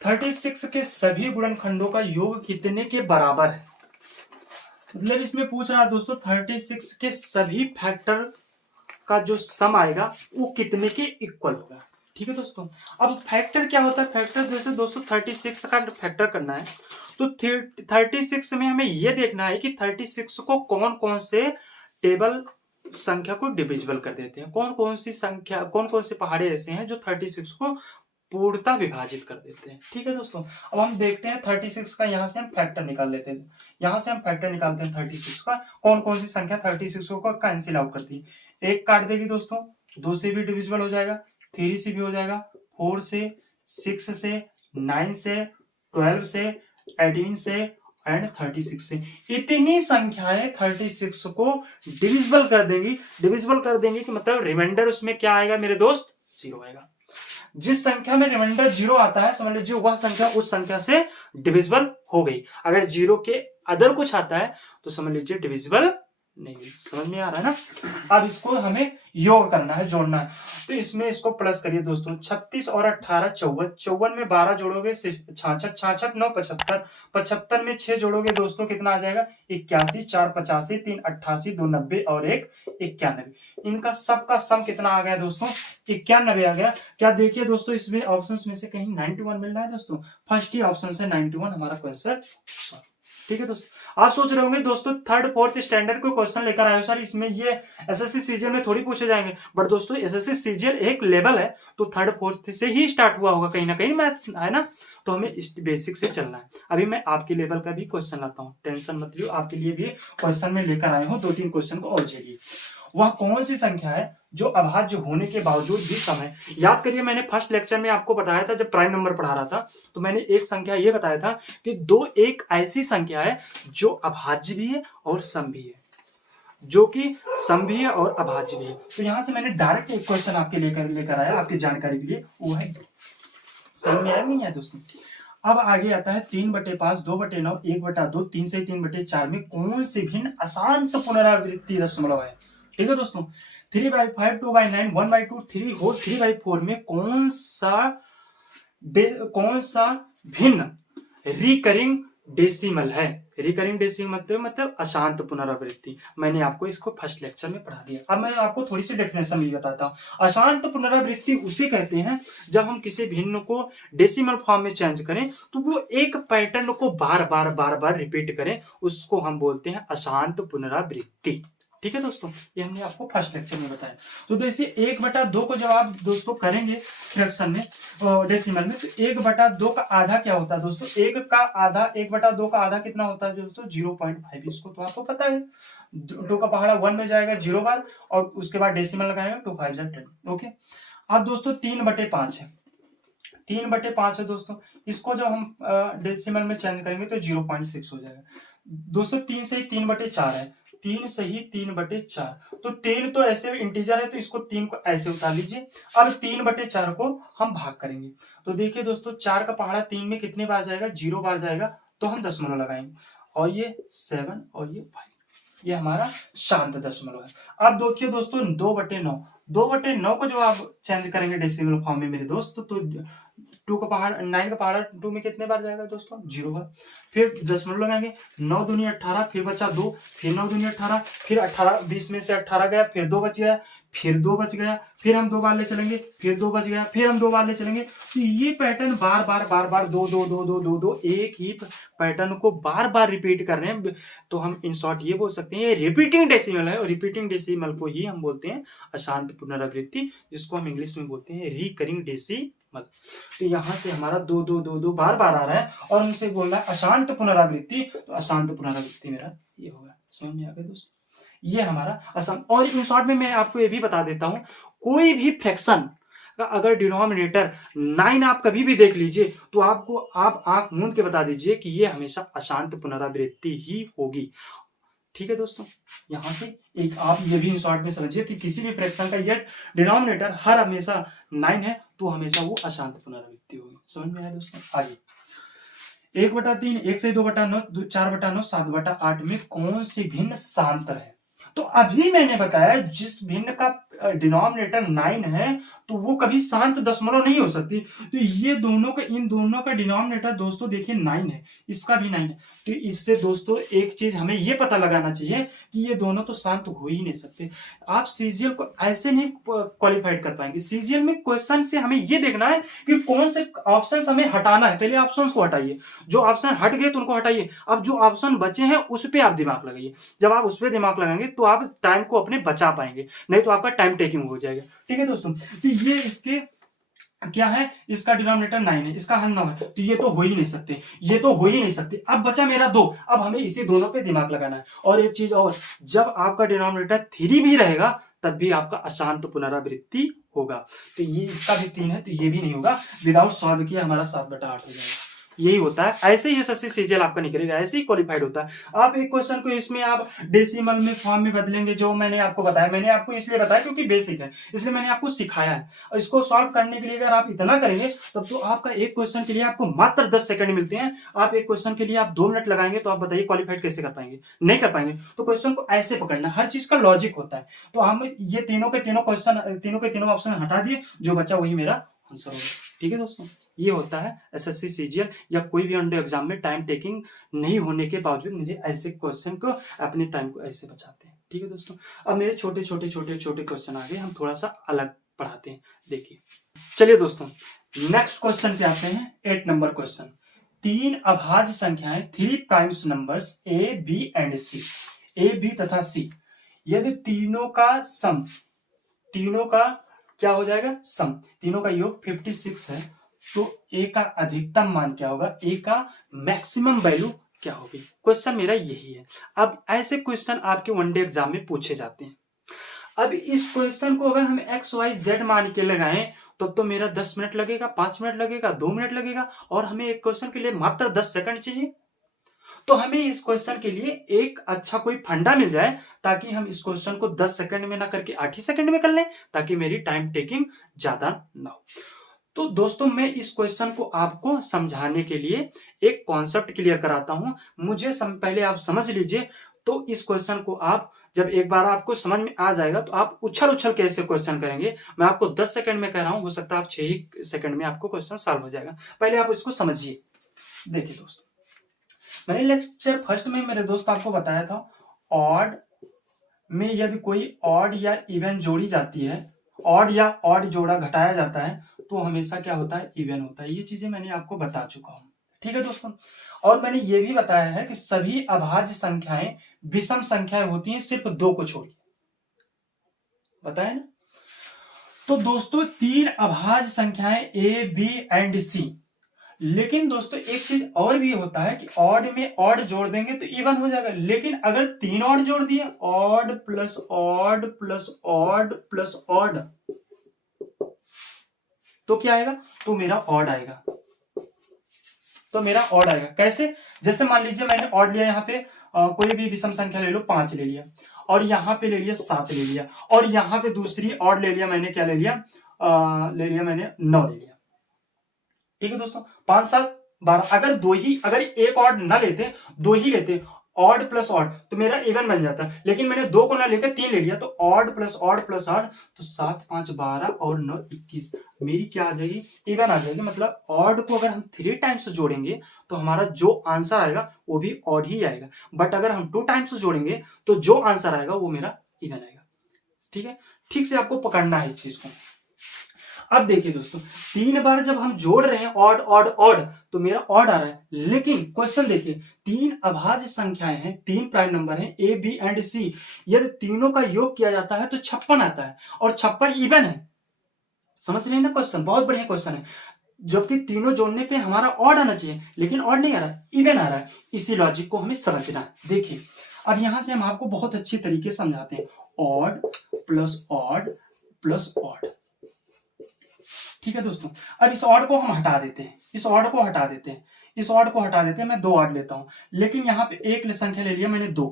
36 के सभी गुणनखंडों का योग कितने के बराबर है। मतलब इसमें पूछ रहा है दोस्तों 36 के सभी फैक्टर का जो सम आएगा वो कितने के इक्वल होगा। ठीक है दोस्तों, अब फैक्टर क्या होता है, फैक्टर जैसे दोस्तों 36 का फैक्टर करना है तो 36 में हमें यह देखना है कि 36 को कौन कौन से टेबल संख्या को डिविजिबल कर देते हैं, कौन कौन सी संख्या, कौन कौन से पहाड़े ऐसे हैं जो 36 को पूर्णतः विभाजित कर देते हैं। ठीक है दोस्तों, अब हम देखते हैं 36 का, यहां से हम फैक्टर निकाल लेते हैं। यहां से हम फैक्टर निकालते हैं 36 का, कौन कौन सी संख्या 36 को कैंसिल आउट करती है। 1 काट देगी दोस्तों, 2 से भी डिविजिबल हो जाएगा, 3 से भी हो जाएगा, 4 से, 6 से, 9 से, 12 से, 18 से एंड 36 से। इतनी संख्याएं 36 को डिविजिबल कर देंगी। डिविजिबल कर देंगे कि मतलब रिमाइंडर उसमें क्या आएगा मेरे दोस्त, 0 आएगा। जिस संख्या में रिमाइंडर 0 आता है समझ लीजिए वह संख्या उस संख्या से डिविजिबल हो गई। अगर 0 के अदर कुछ आता है तो समझ लीजिए डिविजिबल नहीं हुई। समझ में आ रहा है ना। अब इसको हमें योग करना है, जोड़ना है। तो इसमें इसको प्लस करिए दोस्तों, 36 और 18 54, 54 में 12 जोड़ोगे 66, 66 9 75, 75 में 6 जोड़ोगे दोस्तों कितना आ जाएगा 81, 4 85, 3 88, 2 90 और 1 91। इनका सबका सम कितना आ गया दोस्तों 91 आ गया। क्या देखिए दोस्तों इसमें ऑप्शंस में से कहीं 91 मिल रहा है दोस्तों, फर्स्ट ही ऑप्शन से 91 हमारा आंसर। ठीक है दोस्तों, आप सोच रहे होंगे दोस्तों थर्ड फोर्थ स्टैंडर्ड को क्वेश्चन लेकर आए हो सर, इसमें ये एसएससी सीजीएल में थोड़ी पूछे जाएंगे। बट दोस्तों एसएससी सीजीएल एक लेवल है, तो थर्ड फोर्थ से ही स्टार्ट हुआ होगा कहीं ना कहीं मैथ्स है ना, तो हमें इस बेसिक से चलना है। अभी मैं आपके लेवल का भी क्वेश्चन लाता हूँ, टेंशन मत लियो, आपके लिए भी क्वेश्चन में लेकर आए हूँ 2-3 क्वेश्चन को और झेलिए। वह कौन सी संख्या है जो अभाज्य होने के बावजूद भी समय, याद करिए मैंने फर्स्ट लेक्चर में आपको बताया था जब प्राइम नंबर पढ़ा रहा था, तो मैंने एक संख्या ये बताया था कि दो एक ऐसी संख्या है जो अभाज्य भी है और सम भी है, जो कि सम भी है और अभाज्य भी है। तो यहां से मैंने डायरेक्ट एक क्वेश्चन आपके लेकर आया आपकी जानकारी के लिए, वो है समझ में आया नहीं है दोस्तों। अब आगे आता है 3/5, 2/9, 1/2, 3 से 3/4 में कौन सी भिन्न अशांत पुनरावृत्ति दशमलव है। ठीक है दोस्तों, 3/5, 2/9, 1/2, 3 होल 3/4 में कौन सा भिन्न रिकरिंग डेसिमल है। रिकरिंग डेसिमल मतलब अशांत पुनरावृत्ति, मैंने आपको इसको फर्स्ट लेक्चर में पढ़ा दिया। अब मैं आपको थोड़ी सी डेफिनेशन भी बताता हूं। अशांत पुनरावृत्ति उसे कहते हैं जब हम किसी भिन्न को डेसिमल फॉर्म में चेंज करें तो वो एक पैटर्न को बार बार रिपीट करें, उसको हम बोलते हैं अशांत पुनरावृत्ति। ठीक है दोस्तों, ये हमने आपको फर्स्ट लेक्चर में बताया। तो जैसे 1/2 को जब आप दोस्तों करेंगे फ्रैक्शन में डेसिमल में, तो 1/2 का आधा क्या होता है दोस्तों, 1 का आधा 1/2 का आधा कितना होता है दोस्तों 0.5। इसको तो आपको पता है, 2 का पहाड़ा 1 में जाएगा 0 बार और उसके बाद डेसिमल लगाएगा 2 5 10। ओके, अब दोस्तों 3/5 है, 3/5 है दोस्तों, इसको जब हम डेसिमल में चेंज करेंगे तो 0.6 हो जाएगा दोस्तों। 3 से ही 3/4 है, 3 से ही 3/4, तो 3 तो ऐसे इंटीजर है तो इसको 3 को ऐसे उतार लीजिए। अब 3/4 को हम भाग करेंगे तो देखिए दोस्तों 4 का पहाड़ा 3 में कितने बार जाएगा 0 बार जाएगा, तो हम दशमलव लगाएंगे और ये 7 और ये 5, ये हमारा शांत दशमलव है। अब देखिए दोस्तों 2/9, 2/9 को जब आप चेंज करेंगे डेसिमल फॉर्म में मेरे दोस्त, तो 2 का पहाड़ 9 का पहाड़ा 2 में कितने बार जाएगा दोस्तों 0 बार, फिर दशमलव लगाएंगे 9 दूनी 18, फिर बचा 2, फिर 9 दूनी 18, फिर 18 20 में से 18 गया, फिर 2 बच गया, फिर 2 बच गया, फिर हम 2 बार ले चलेंगे, फिर 2 बच गया, फिर हम 2 बार ले चलेंगे। तो ये पैटर्न बार बार 2 2 2 2 2 2 एक ही पैटर्न को बार बार रिपीट कर रहे हैं, तो हम इन शॉर्ट ये बोल सकते हैं ये रिपीटिंग डेसिमल है, और रिपीटिंग डेसिमल को ही हम बोलते हैं अशांत पुनरावृत्ति, जिसको हम इंग्लिश में बोलते हैं रिकरिंग डेसिमल। तो यहां से हमारा 2 2 2 2 बार बार आ रहा है और हमसे बोल रहा है अशांत पुनरावृत्ति, तो अशांत पुनरावृत्ति मेरा ये होगा। समझ में आ गया दोस्तों, ये हमारा अशांत। और इन शॉर्ट में मैं आपको ये भी बता देता हूं, कोई भी फ्रैक्शन का अगर डिनोमिनेटर 9 आप कभी भी देख लीजिए तो आपको आप आंख मूंद के बता दीजिए कि ये हमेशा अशांत पुनरावृत्ति ही होगी। ठीक है दोस्तों, यहां से एक आप ये भी इन शॉर्ट में समझिए कि किसी भी फ्रैक्शन का ये डिनोमिनेटर हर हमेशा 9 है तो हमेशा वो अशांत पुनरावृत्ति होगी। समझ में आया दोस्तों। आगे 1/3, 1 से 2/9, 4/9, 7/8 में कौन सी भिन्न शांत है। तो अभी मैंने बताया जिस भिन्न का डिनोमिनेटर 9 है तो वो कभी शांत दशमलव नहीं हो सकती। तो ये दोनों का इन दोनों का डिनोमिनेटर दोस्तों देखिए 9 है, इसका भी 9 है। तो इससे दोस्तों एक चीज हमें ये पता लगाना चाहिए कि ये दोनों तो शांत हो ही नहीं सकते। आप सीजीएल को ऐसे नहीं क्वालिफाइड कर पाएंगे। सीजीएल में क्वेश्चन से हमें ये देखना है कि कौन से ऑप्शन हमें हटाना है, पहले ऑप्शन को हटाइए, जो ऑप्शन हट गए तो उनको हटाइए, अब जो ऑप्शन बचे हैं उस पर आप दिमाग लगाइए। जब आप उस पर दिमाग लगाएंगे तो आप टाइम को अपने बचा पाएंगे, नहीं तो आपका टाइम टेकिंग हो जाएगा। ठीक है दोस्तों, तो ये इसके क्या है, इसका डिनोमिनेटर 9 है, इसका हल 9 है, तो ये तो हो ही नहीं सकते, ये तो हो ही नहीं सकते। अब बचा मेरा 2, अब हमें इसी दोनों पे दिमाग लगाना है। और एक चीज और, जब आपका डिनोमिनेटर 3 भी रहेगा तब भी आपका अशांत पुनरावृत्ति होगा। तो ये इसका भी 3 है तो ये भी नहीं होगा, विदाउट सॉल्व किए हमारा 7/8 हो जाएगा। यही होता है, ऐसे ही एसएससी सीजीएल आपका निकलेगा, ऐसे ही क्वालिफाइड होता है। आप एक क्वेश्चन को इसमें आप डेसिमल में फॉर्म में बदलेंगे, जो मैंने आपको बताया, मैंने आपको इसलिए बताया क्योंकि बेसिक है, इसलिए मैंने आपको सिखाया है। और इसको सॉल्व करने के लिए अगर आप इतना करेंगे तब तो आपका एक क्वेश्चन के लिए आपको मात्र 10 सेकंड मिलते हैं। आप एक क्वेश्चन के लिए आप 2 मिनट लगाएंगे तो आप बताइए क्वालिफाइड कैसे कर पाएंगे? नहीं कर पाएंगे। तो क्वेश्चन को ऐसे पकड़ना, हर चीज का लॉजिक होता है। तो हम ये तीनों के तीनों क्वेश्चन, तीनों के तीनों ऑप्शन हटा दिए, जो बचा वही मेरा आंसर होगा। ठीक है दोस्तों, ये होता है एसएससी सीजीएल या कोई भी अंडर एग्जाम में टाइम टेकिंग नहीं होने के बावजूद मुझे ऐसे क्वेश्चन को, अपने टाइम को ऐसे बचाते हैं। ठीक है दोस्तों, अब मेरे छोटे छोटे छोटे छोटे क्वेश्चन आगे हम थोड़ा सा अलग पढ़ाते हैं, देखिए। चलिए दोस्तों, नेक्स्ट क्वेश्चन पे आते हैं। 8 नंबर क्वेश्चन। 3 अभाज्य संख्याएं, 3 primes numbers A B and C, A B तथा सी, यदि तीनों का सम, तीनों का क्या हो जाएगा? सम, तीनों का योग 56 है, तो ए का अधिकतम मान क्या होगा, ए का मैक्सिमम वैल्यू क्या होगी? क्वेश्चन मेरा यही है। अब ऐसे क्वेश्चन आपके वनडे एग्जाम में पूछे जाते हैं। अब इस क्वेश्चन को अगर हम एक्स वाई जेड मान के लगाएं तब तो मेरा 10 मिनट लगेगा, 5 मिनट लगेगा, 2 मिनट लगेगा, और हमें एक क्वेश्चन के लिए मात्र 10 सेकंड चाहिए। तो हमें इस क्वेश्चन के लिए एक अच्छा कोई फंडा मिल जाए ताकि हम इस क्वेश्चन को 10 सेकंड में ना करके 8 ही सेकंड में कर लें, ताकि मेरी टाइम टेकिंग ज्यादा ना हो। तो दोस्तों, मैं इस क्वेश्चन को आपको समझाने के लिए एक कॉन्सेप्ट क्लियर कराता हूं। मुझे पहले आप समझ लीजिए, तो इस क्वेश्चन को आप जब एक बार आपको समझ में आ जाएगा तो आप उछल उछल के ऐसे क्वेश्चन करेंगे। मैं आपको 10 सेकंड में कह रहा हूं, हो सकता है आप 6 ही सेकंड में आपको क्वेश्चन सॉल्व हो जाएगा। पहले आप इसको समझिए। देखिए दोस्तों, मैंने लेक्चर फर्स्ट में मेरे दोस्त आपको बताया था, ऑड में यदि कोई ऑड या इवन जोड़ी जाती है, ऑड या ऑड जोड़ा घटाया जाता है, तो हमेशा क्या होता है? इवन होता है। ये चीजें मैंने आपको बता चुका हूं। ठीक है दोस्तों, और मैंने ये भी बताया है कि सभी अभाज्य संख्याएं विषम संख्याएं होती हैं, सिर्फ 2 को छोड़ के, बताया ना। तो दोस्तों, 3 अभाज्य संख्याएं ए बी एंड सी, लेकिन दोस्तों एक चीज और भी होता है कि ऑड में ऑड जोड़ देंगे तो इवन हो जाएगा, लेकिन अगर 3 ऑड जोड़ दिए, odd plus odd plus odd plus odd, तो क्या आएगा? तो मेरा ऑड आएगा। तो मेरा ऑड आएगा कैसे? जैसे मान लीजिए मैंने ऑड लिया, यहाँ पे कोई भी विषम संख्या ले लो, 5 ले लिया, और यहाँ पे ले लिया 7 ले लिया, और यहाँ पे दूसरी ऑड ले लिया मैंने, क्या ले लिया? ले लिया मैंने 9 ले लिया। ठीक है दोस्तों, 5 7 12, अगर एक ऑड ना लेते, 2 ही लेते, ऑड प्लस ऑड, तो मेरा इवन बन जाता। लेकिन मैंने 2 को ना लेकर 3 ले लिया, तो odd plus odd plus odd, तो 7 5 12 और 9 21, मेरी क्या आ जाएगी? इवन आ जाएगी। मतलब ऑड को अगर हम 3 टाइम्स जोड़ेंगे तो हमारा जो आंसर आएगा वो भी ऑड ही आएगा, बट अगर हम 2 टाइम्स जोड़ेंगे तो जो आंसर आएगा वो मेरा इवन आएगा। ठीक है, ठीक से आपको पकड़ना है इस चीज को। अब देखिए दोस्तों, 3 बार जब हम जोड़ रहे हैं ऑड ऑड ऑड, तो मेरा ऑड आ रहा है, लेकिन क्वेश्चन देखिए, 3 अभाज्य संख्याएं हैं, 3 प्राइम नंबर हैं ए बी एंड सी, यदि तीनों का योग किया जाता है तो 56 आता है, और 56 इवन है। समझ रहे हैं ना क्वेश्चन? बहुत बढ़िया क्वेश्चन है। जबकि तीनों जोड़ने पे हमारा ऑड आना चाहिए, लेकिन ऑड नहीं आ रहा है, इवन आ रहा है। इसी लॉजिक को हमें समझना है। देखिए, अब यहां से हम आपको बहुत अच्छी तरीके से समझाते हैं। Odd plus odd plus odd. ठीक है दोस्तों, अब इस ऑड को हम हटा देते हैं, इस ऑड को हटा देते हैं, इस ऑड को हटा देते हैं। मैं 2 ऑड लेता हूं, लेकिन यहाँ पे एक संख्या ले लिया मैंने 2।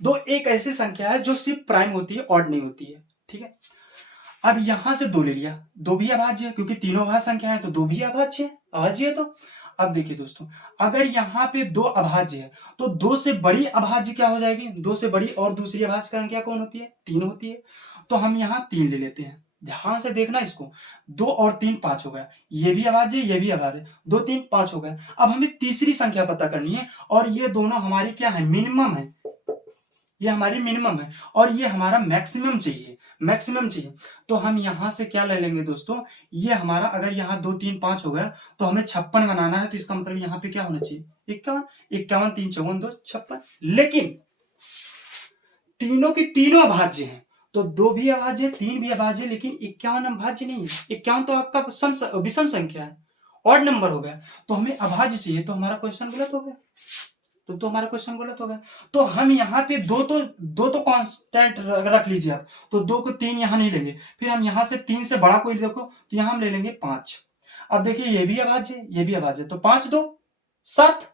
2 एक ऐसी संख्या है जो सिर्फ प्राइम होती है, ऑड नहीं होती है। ठीक है, अब यहां से 2 ले लिया, 2 भी अभाज्य है, क्योंकि तीनों अभाज्य संख्या है तो 2 भी अभाज्य है, अभाज्य है। तो अब देखिए दोस्तों, अगर यहाँ पे 2 अभाज्य है तो 2 से बड़ी अभाज्य क्या हो जाएगी? 2 से बड़ी और दूसरी अभाज्य संख्या कौन होती है? 3 होती है। तो हम यहाँ 3 ले लेते हैं। ध्यान से देखना इसको, 2 और 3 5 हो गया, ये भी अभाज्य ये भी अभाज्य, 2 3 5 हो गया। अब हमें तीसरी संख्या पता करनी है, और ये दोनों हमारी क्या है? मिनिमम है। ये हमारी मिनिमम है और ये हमारा मैक्सिमम चाहिए, मैक्सिमम चाहिए। तो हम यहां से क्या ले लेंगे दोस्तों? ये हमारा, अगर यहाँ 2 3 5 हो गया तो हमें 56 बनाना है, तो इसका मतलब यहाँ पे क्या होना चाहिए? 51, 51 3 54 2 56। लेकिन तीनों की तीनों अभाज्य हैं, तो 2 भी अभाज्य है, 3 भी अभाज्य, लेकिन 51 अभाज्य नहीं है। 51 तो आपका विषम संख्या है, ऑड नंबर हो गया, तो हमें अभाज्य चाहिए। तो हमारा क्वेश्चन गलत हो गया, तो हमारा क्वेश्चन गलत हो गया। तो हम यहाँ पे दो तो कांस्टेंट रख लीजिए आप, तो 2 को 3 यहाँ नहीं लेंगे। फिर हम यहाँ से 3 से बड़ा कोई देखो तो यहाँ हम ले लेंगे 5। अब देखिए, ये भी अभाज्य है ये भी अभाज्य है, तो 5 2 7,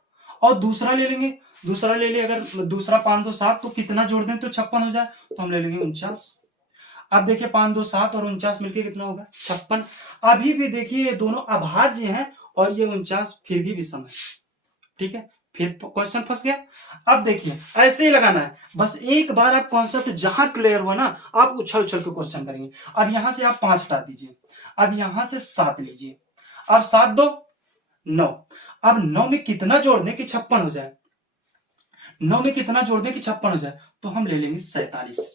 और दूसरा ले लेंगे, दूसरा ले ले, अगर दूसरा 5 2 7 तो कितना जोड़ दें तो 56 हो जाए, तो हम ले लेंगे 49। अब देखिए 5 2 7 और 49 मिलके कितना होगा 56। अभी भी देखिए ये दोनों अभाज्य हैं और ये 49 फिर भी विषम है। ठीक है, फिर क्वेश्चन फंस गया। अब देखिए ऐसे ही लगाना है, बस एक बार आप कॉन्सेप्ट जहां क्लियर हुआ ना, आप उछल उछल के क्वेश्चन करेंगे। अब यहां से आप 5 हटा दीजिए, अब यहां से 7 लीजिए, अब 7 2 9, अब 9 में कितना जोड़ दें कि 56 हो जाए, 9 में कितना जोड़ दें कि 56 हो जाए, तो हम ले लेंगे 47।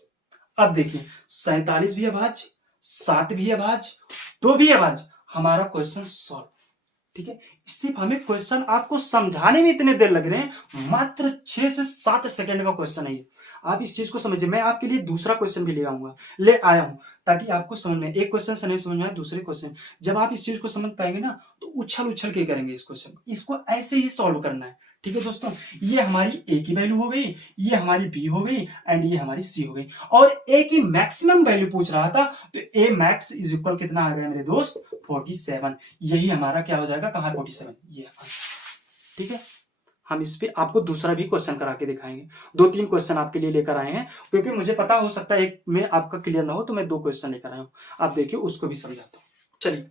अब देखिए 47 भी अभाज्य, 7 भी अभाज्य, 2 भी अभाज्य, हमारा क्वेश्चन सॉल्व। ठीक है, सिर्फ हमें क्वेश्चन आपको समझाने में इतने देर लग रहे हैं, मात्र 6 से 7 सेकंड का क्वेश्चन है ये। आप इस चीज को समझिए, मैं आपके लिए दूसरा क्वेश्चन भी ले आया हूं ताकि आपको समझ में, एक क्वेश्चन से नहीं समझ में आया, दूसरे क्वेश्चन जब आप इस चीज को समझ पाएंगे ना तो उछल उछल के करेंगे इस क्वेश्चन को, इसको ऐसे ही सॉल्व करना है। ठीक है दोस्तों, ये हमारी ए की वैल्यू हो गई, ये हमारी बी हो गई एंड ये हमारी सी हो गई, और ए की मैक्सिमम वैल्यू पूछ रहा था, तो ए मैक्स इज इक्वल कितना आ गया मेरे दोस्त 47। यही हमारा क्या हो जाएगा, कहां 47, ये आंसर। ठीक है, हम इस पे आपको दूसरा भी क्वेश्चन करा के दिखाएंगे, 2-3 क्वेश्चन आपके लिए लेकर आए हैं, क्योंकि मुझे पता हो सकता है एक में आपका क्लियर ना हो, तो मैं 2 क्वेश्चन लेकर आया हूं। आप देखिए उसको भी समझाता हूं। चलिए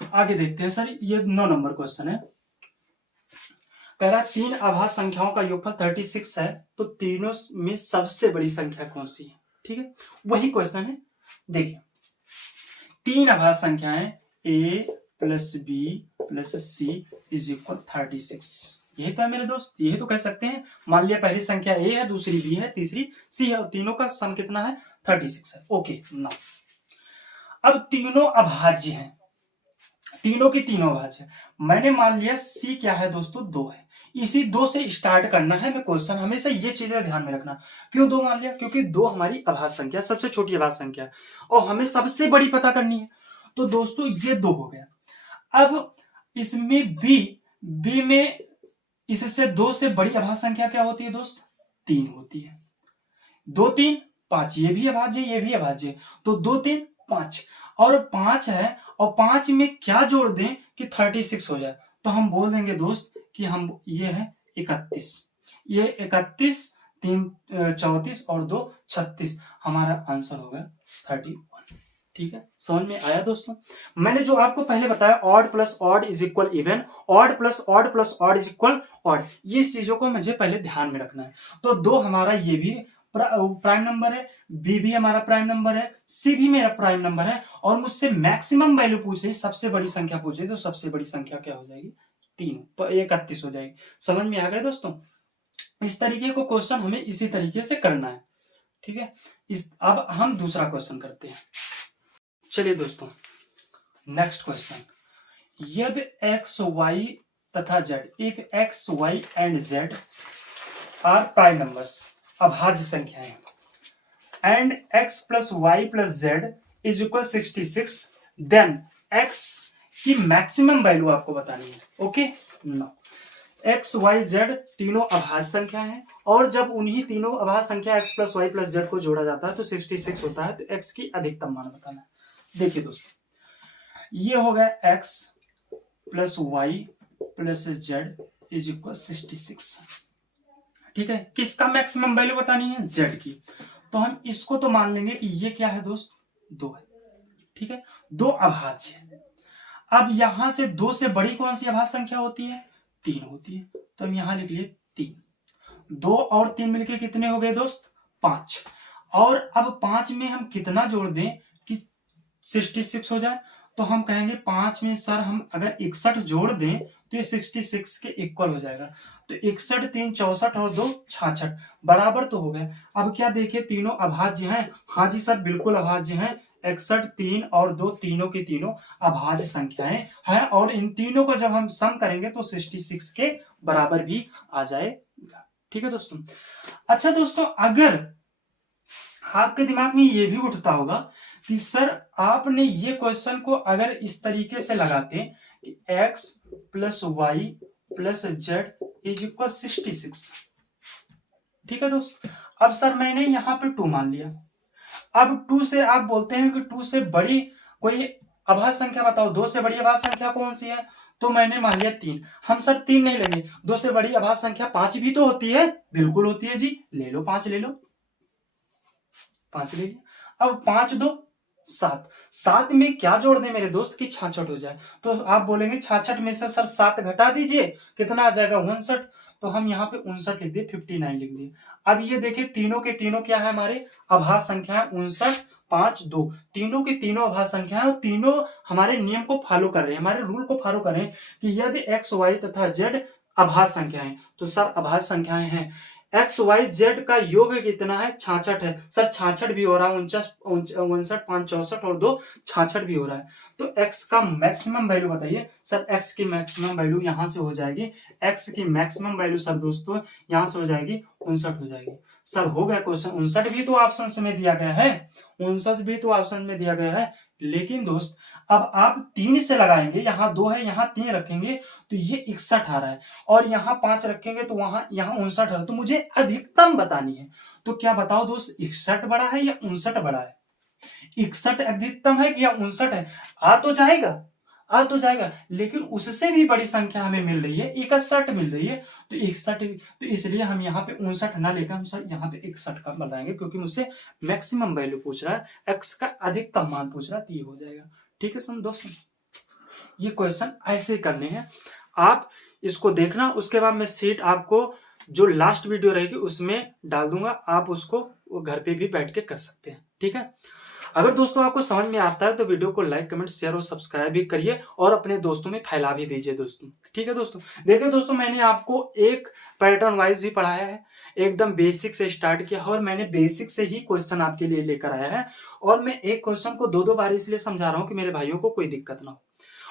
आगे देखते हैं सर, ये 9 नंबर क्वेश्चन है। कह रहा है 3 अभाज्य संख्याओं का योगफल 36 है, तो तीनों में सबसे बड़ी संख्या कौन सी है। ठीक है, वही क्वेश्चन है। देखिए 3 अभाज्य संख्याएं a plus B plus C is equal 36, यही तो है मेरे दोस्त, यही तो कह सकते हैं। मान लिया पहली संख्या a है, दूसरी b है, तीसरी c है, और तीनों का सम कितना है 36 है। ओके ना, अब तीनों अभाज्य हैं, तीनों की तीनों अभाज्य है। मैंने मान लिया c क्या है दोस्तों 2 है, इसी 2 से स्टार्ट करना है मैं क्वेश्चन, हमेशा ये चीजें ध्यान में रखना। क्यों 2 मान लिया, क्योंकि 2 हमारी अभाज्य संख्या, सबसे छोटी अभाज्य संख्या, और हमें सबसे बड़ी पता करनी है। तो दोस्तों ये 2 हो गया। अब इसमें बी में इससे 2 से बड़ी अभाज्य संख्या क्या होती है दोस्त, 3 होती है। 2 3 5, ये भी अभाज्य है, ये भी अभाज्य है, तो 2 3 5, और 5 है, और 5 में क्या जोड़ दें कि 36 हो जाए, तो हम बोल देंगे दोस्त कि हम ये है 31, ये 31 3 34 और 2 36, हमारा आंसर हो गया 31। ठीक है, समझ में आया दोस्तों। मैंने जो आपको पहले बताया odd plus odd is equal even, odd plus odd is equal odd, ये चीजों को मुझे पहले ध्यान में रखना है। तो 2 हमारा ये भी प्राइम नंबर है, बी भी हमारा प्राइम नंबर है, सी भी मेरा प्राइम नंबर है, और मुझसे मैक्सिमम वैल्यू पूछ रही, सबसे बड़ी संख्या पूछ रही, तो सबसे बड़ी संख्या क्या हो जाएगी 3, तो 31 हो जाएगी। समझ में आ गया दोस्तों, इस तरीके को क्वेश्चन हमें इसी तरीके से करना है। ठीक है, अब हम दूसरा क्वेश्चन करते हैं। चलिए दोस्तों नेक्स्ट क्वेश्चन, यदि एक्स वाई तथा Z, if X Y and Z are prime numbers, अभाज्य संख्याएं, and X plus Y plus Z is equal 66, then X की मैक्सिमम वैल्यू आपको बतानी है। Okay no, X Y Z तीनों अभाज्य संख्या है, और जब उन्हीं तीनों अभाज्य संख्या X plus Y plus Z को जोड़ा जाता है तो 66 होता है, तो एक्स की अधिकतम मान बताना है। देखिए दोस्तों, ये हो गया x plus Y plus Z is equal 66। ठीक है, किसका मैक्सिमम वैल्यू बतानी है, z की, तो हम इसको तो मान लेंगे कि ये क्या है दोस्त 2 है। ठीक है, 2 अभाज्य है। अब यहां से 2 से बड़ी कौन सी अभाज्य संख्या होती है, 3 होती है, तो हम यहां लिख लिए 3, 2 और 3 मिलके कितने हो गए दोस्त 5, और अब 5 में हम कितना जोड़ दें कि 66 हो जाए, तो हम कहेंगे 5 में सर हम अगर 61 जोड़ दें तो ये 66 के इक्वल हो जाएगा, तो 61 3 64 और 2 66 बराबर तो हो गए। अब क्या देखिए तीनों अभाज्य हैं, हाँ जी सर बिल्कुल अभाज्य हैं, 61 3 और 2 तीनों की तीनों अभाज्य संख्याएं हैं, और इन तीनों को जब हम सम करेंगे तो 66 के बराबर भी आ जाएगा। ठीक है दोस्तों। अच्छा दोस्तों, अगर आपके दिमाग में ये भी उठता होगा कि सर आपने ये क्वेश्चन को अगर इस तरीके से लगाते कि x plus Y plus Z is equal 66, ठीक है दोस्त, अब सर मैंने यहां पे 2 मान लिया, अब 2 से आप बोलते हैं कि 2 से बड़ी कोई अभाज्य संख्या बताओ, 2 से बड़ी अभाज्य संख्या कौन सी है? तो मैंने मान लिया 3। हम सर 3 नहीं लेंगे, 2 से बड़ी अभाज्य संख्या 5 भी तो होती है। बिल्कुल होती है जी, ले लो 5, ले लो 5 ले लिया। अब 5 2 7, 7 में क्या जोड़ दें मेरे दोस्त की 66 हो जाए? तो आप बोलेंगे 66 में से सर 7 घटा दीजिए, कितना आ जाएगा? 59। तो हम यहाँ पे 59 लिख दिए, 59 लिख दिए। अब ये देखिए तीनों के तीनों क्या है हमारे? अभाज्य संख्या है। 59 5 2, तीनों की तीनों अभाज्य संख्या है और तीनों हमारे नियम को फॉलो कर रहे हैं, हमारे रूल को फॉलो कर रहे हैं कि यदि एक्स वाई तथा जेड अभाज्य संख्याएं, तो सर अभाज्य संख्याएं हैं। एक्स वाई जेड का योग कितना है? 66 है। सर 66 भी हो रहा है, 59 5 64 और 2 66 भी हो रहा है। तो एक्स का मैक्सिमम वैल्यू बताइए। सर एक्स की मैक्सिमम वैल्यू यहां से हो जाएगी, एक्स की मैक्सिमम वैल्यू सर दोस्तों यहां से हो जाएगी 59 हो जाएगी। सर हो गया क्वेश्चन। 59 भी तो ऑप्शन में दिया गया है, 59 भी तो ऑप्शन में दिया गया है। लेकिन दोस्त अब आप 3 से लगाएंगे, यहां 2 है यहां 3 रखेंगे तो ये 61 आ रहा है, और यहां 5 रखेंगे तो वहां यहां 59 है। तो मुझे अधिकतम बतानी है। तो क्या बताओ दोस्त, 61 बड़ा है या 59 बड़ा है? 61 अधिकतम है या 59 है? आ तो जाएगा, आ तो जाएगा, लेकिन उससे भी बड़ी संख्या हमें मिल रही है, 61 मिल रही है। तो 61, तो इसलिए हम यहाँ पे 59 ना लेकर हम सर यहाँ पे 61 का बताएंगे, क्योंकि मुझसे मैक्सिमम वैल्यू पूछ रहा है, एक्स का अधिकतम मान पूछ रहा है, तो ये हो जाएगा। ठीक है सर दोस्तों, ये क्वेश्चन ऐसे ही करने हैं, आप इसको देखना। उसके बाद मैं सीट आपको जो लास्ट वीडियो रहेगी उसमें डाल दूंगा, आप उसको घर पे भी बैठ के कर सकते हैं। ठीक है, अगर दोस्तों आपको समझ में आता है तो वीडियो को लाइक कमेंट शेयर और सब्सक्राइब भी करिए और अपने दोस्तों में फैला भी दीजिए दोस्तों। ठीक है दोस्तों, देखिए दोस्तों मैंने आपको एक पैटर्न वाइज भी पढ़ाया है, एकदम बेसिक से स्टार्ट किया और मैंने बेसिक से ही क्वेश्चन आपके लिए लेकर आया है। और मैं एक क्वेश्चन को 2 बार इसलिए समझा रहा हूं कि मेरे भाइयों को कोई दिक्कत ना हो,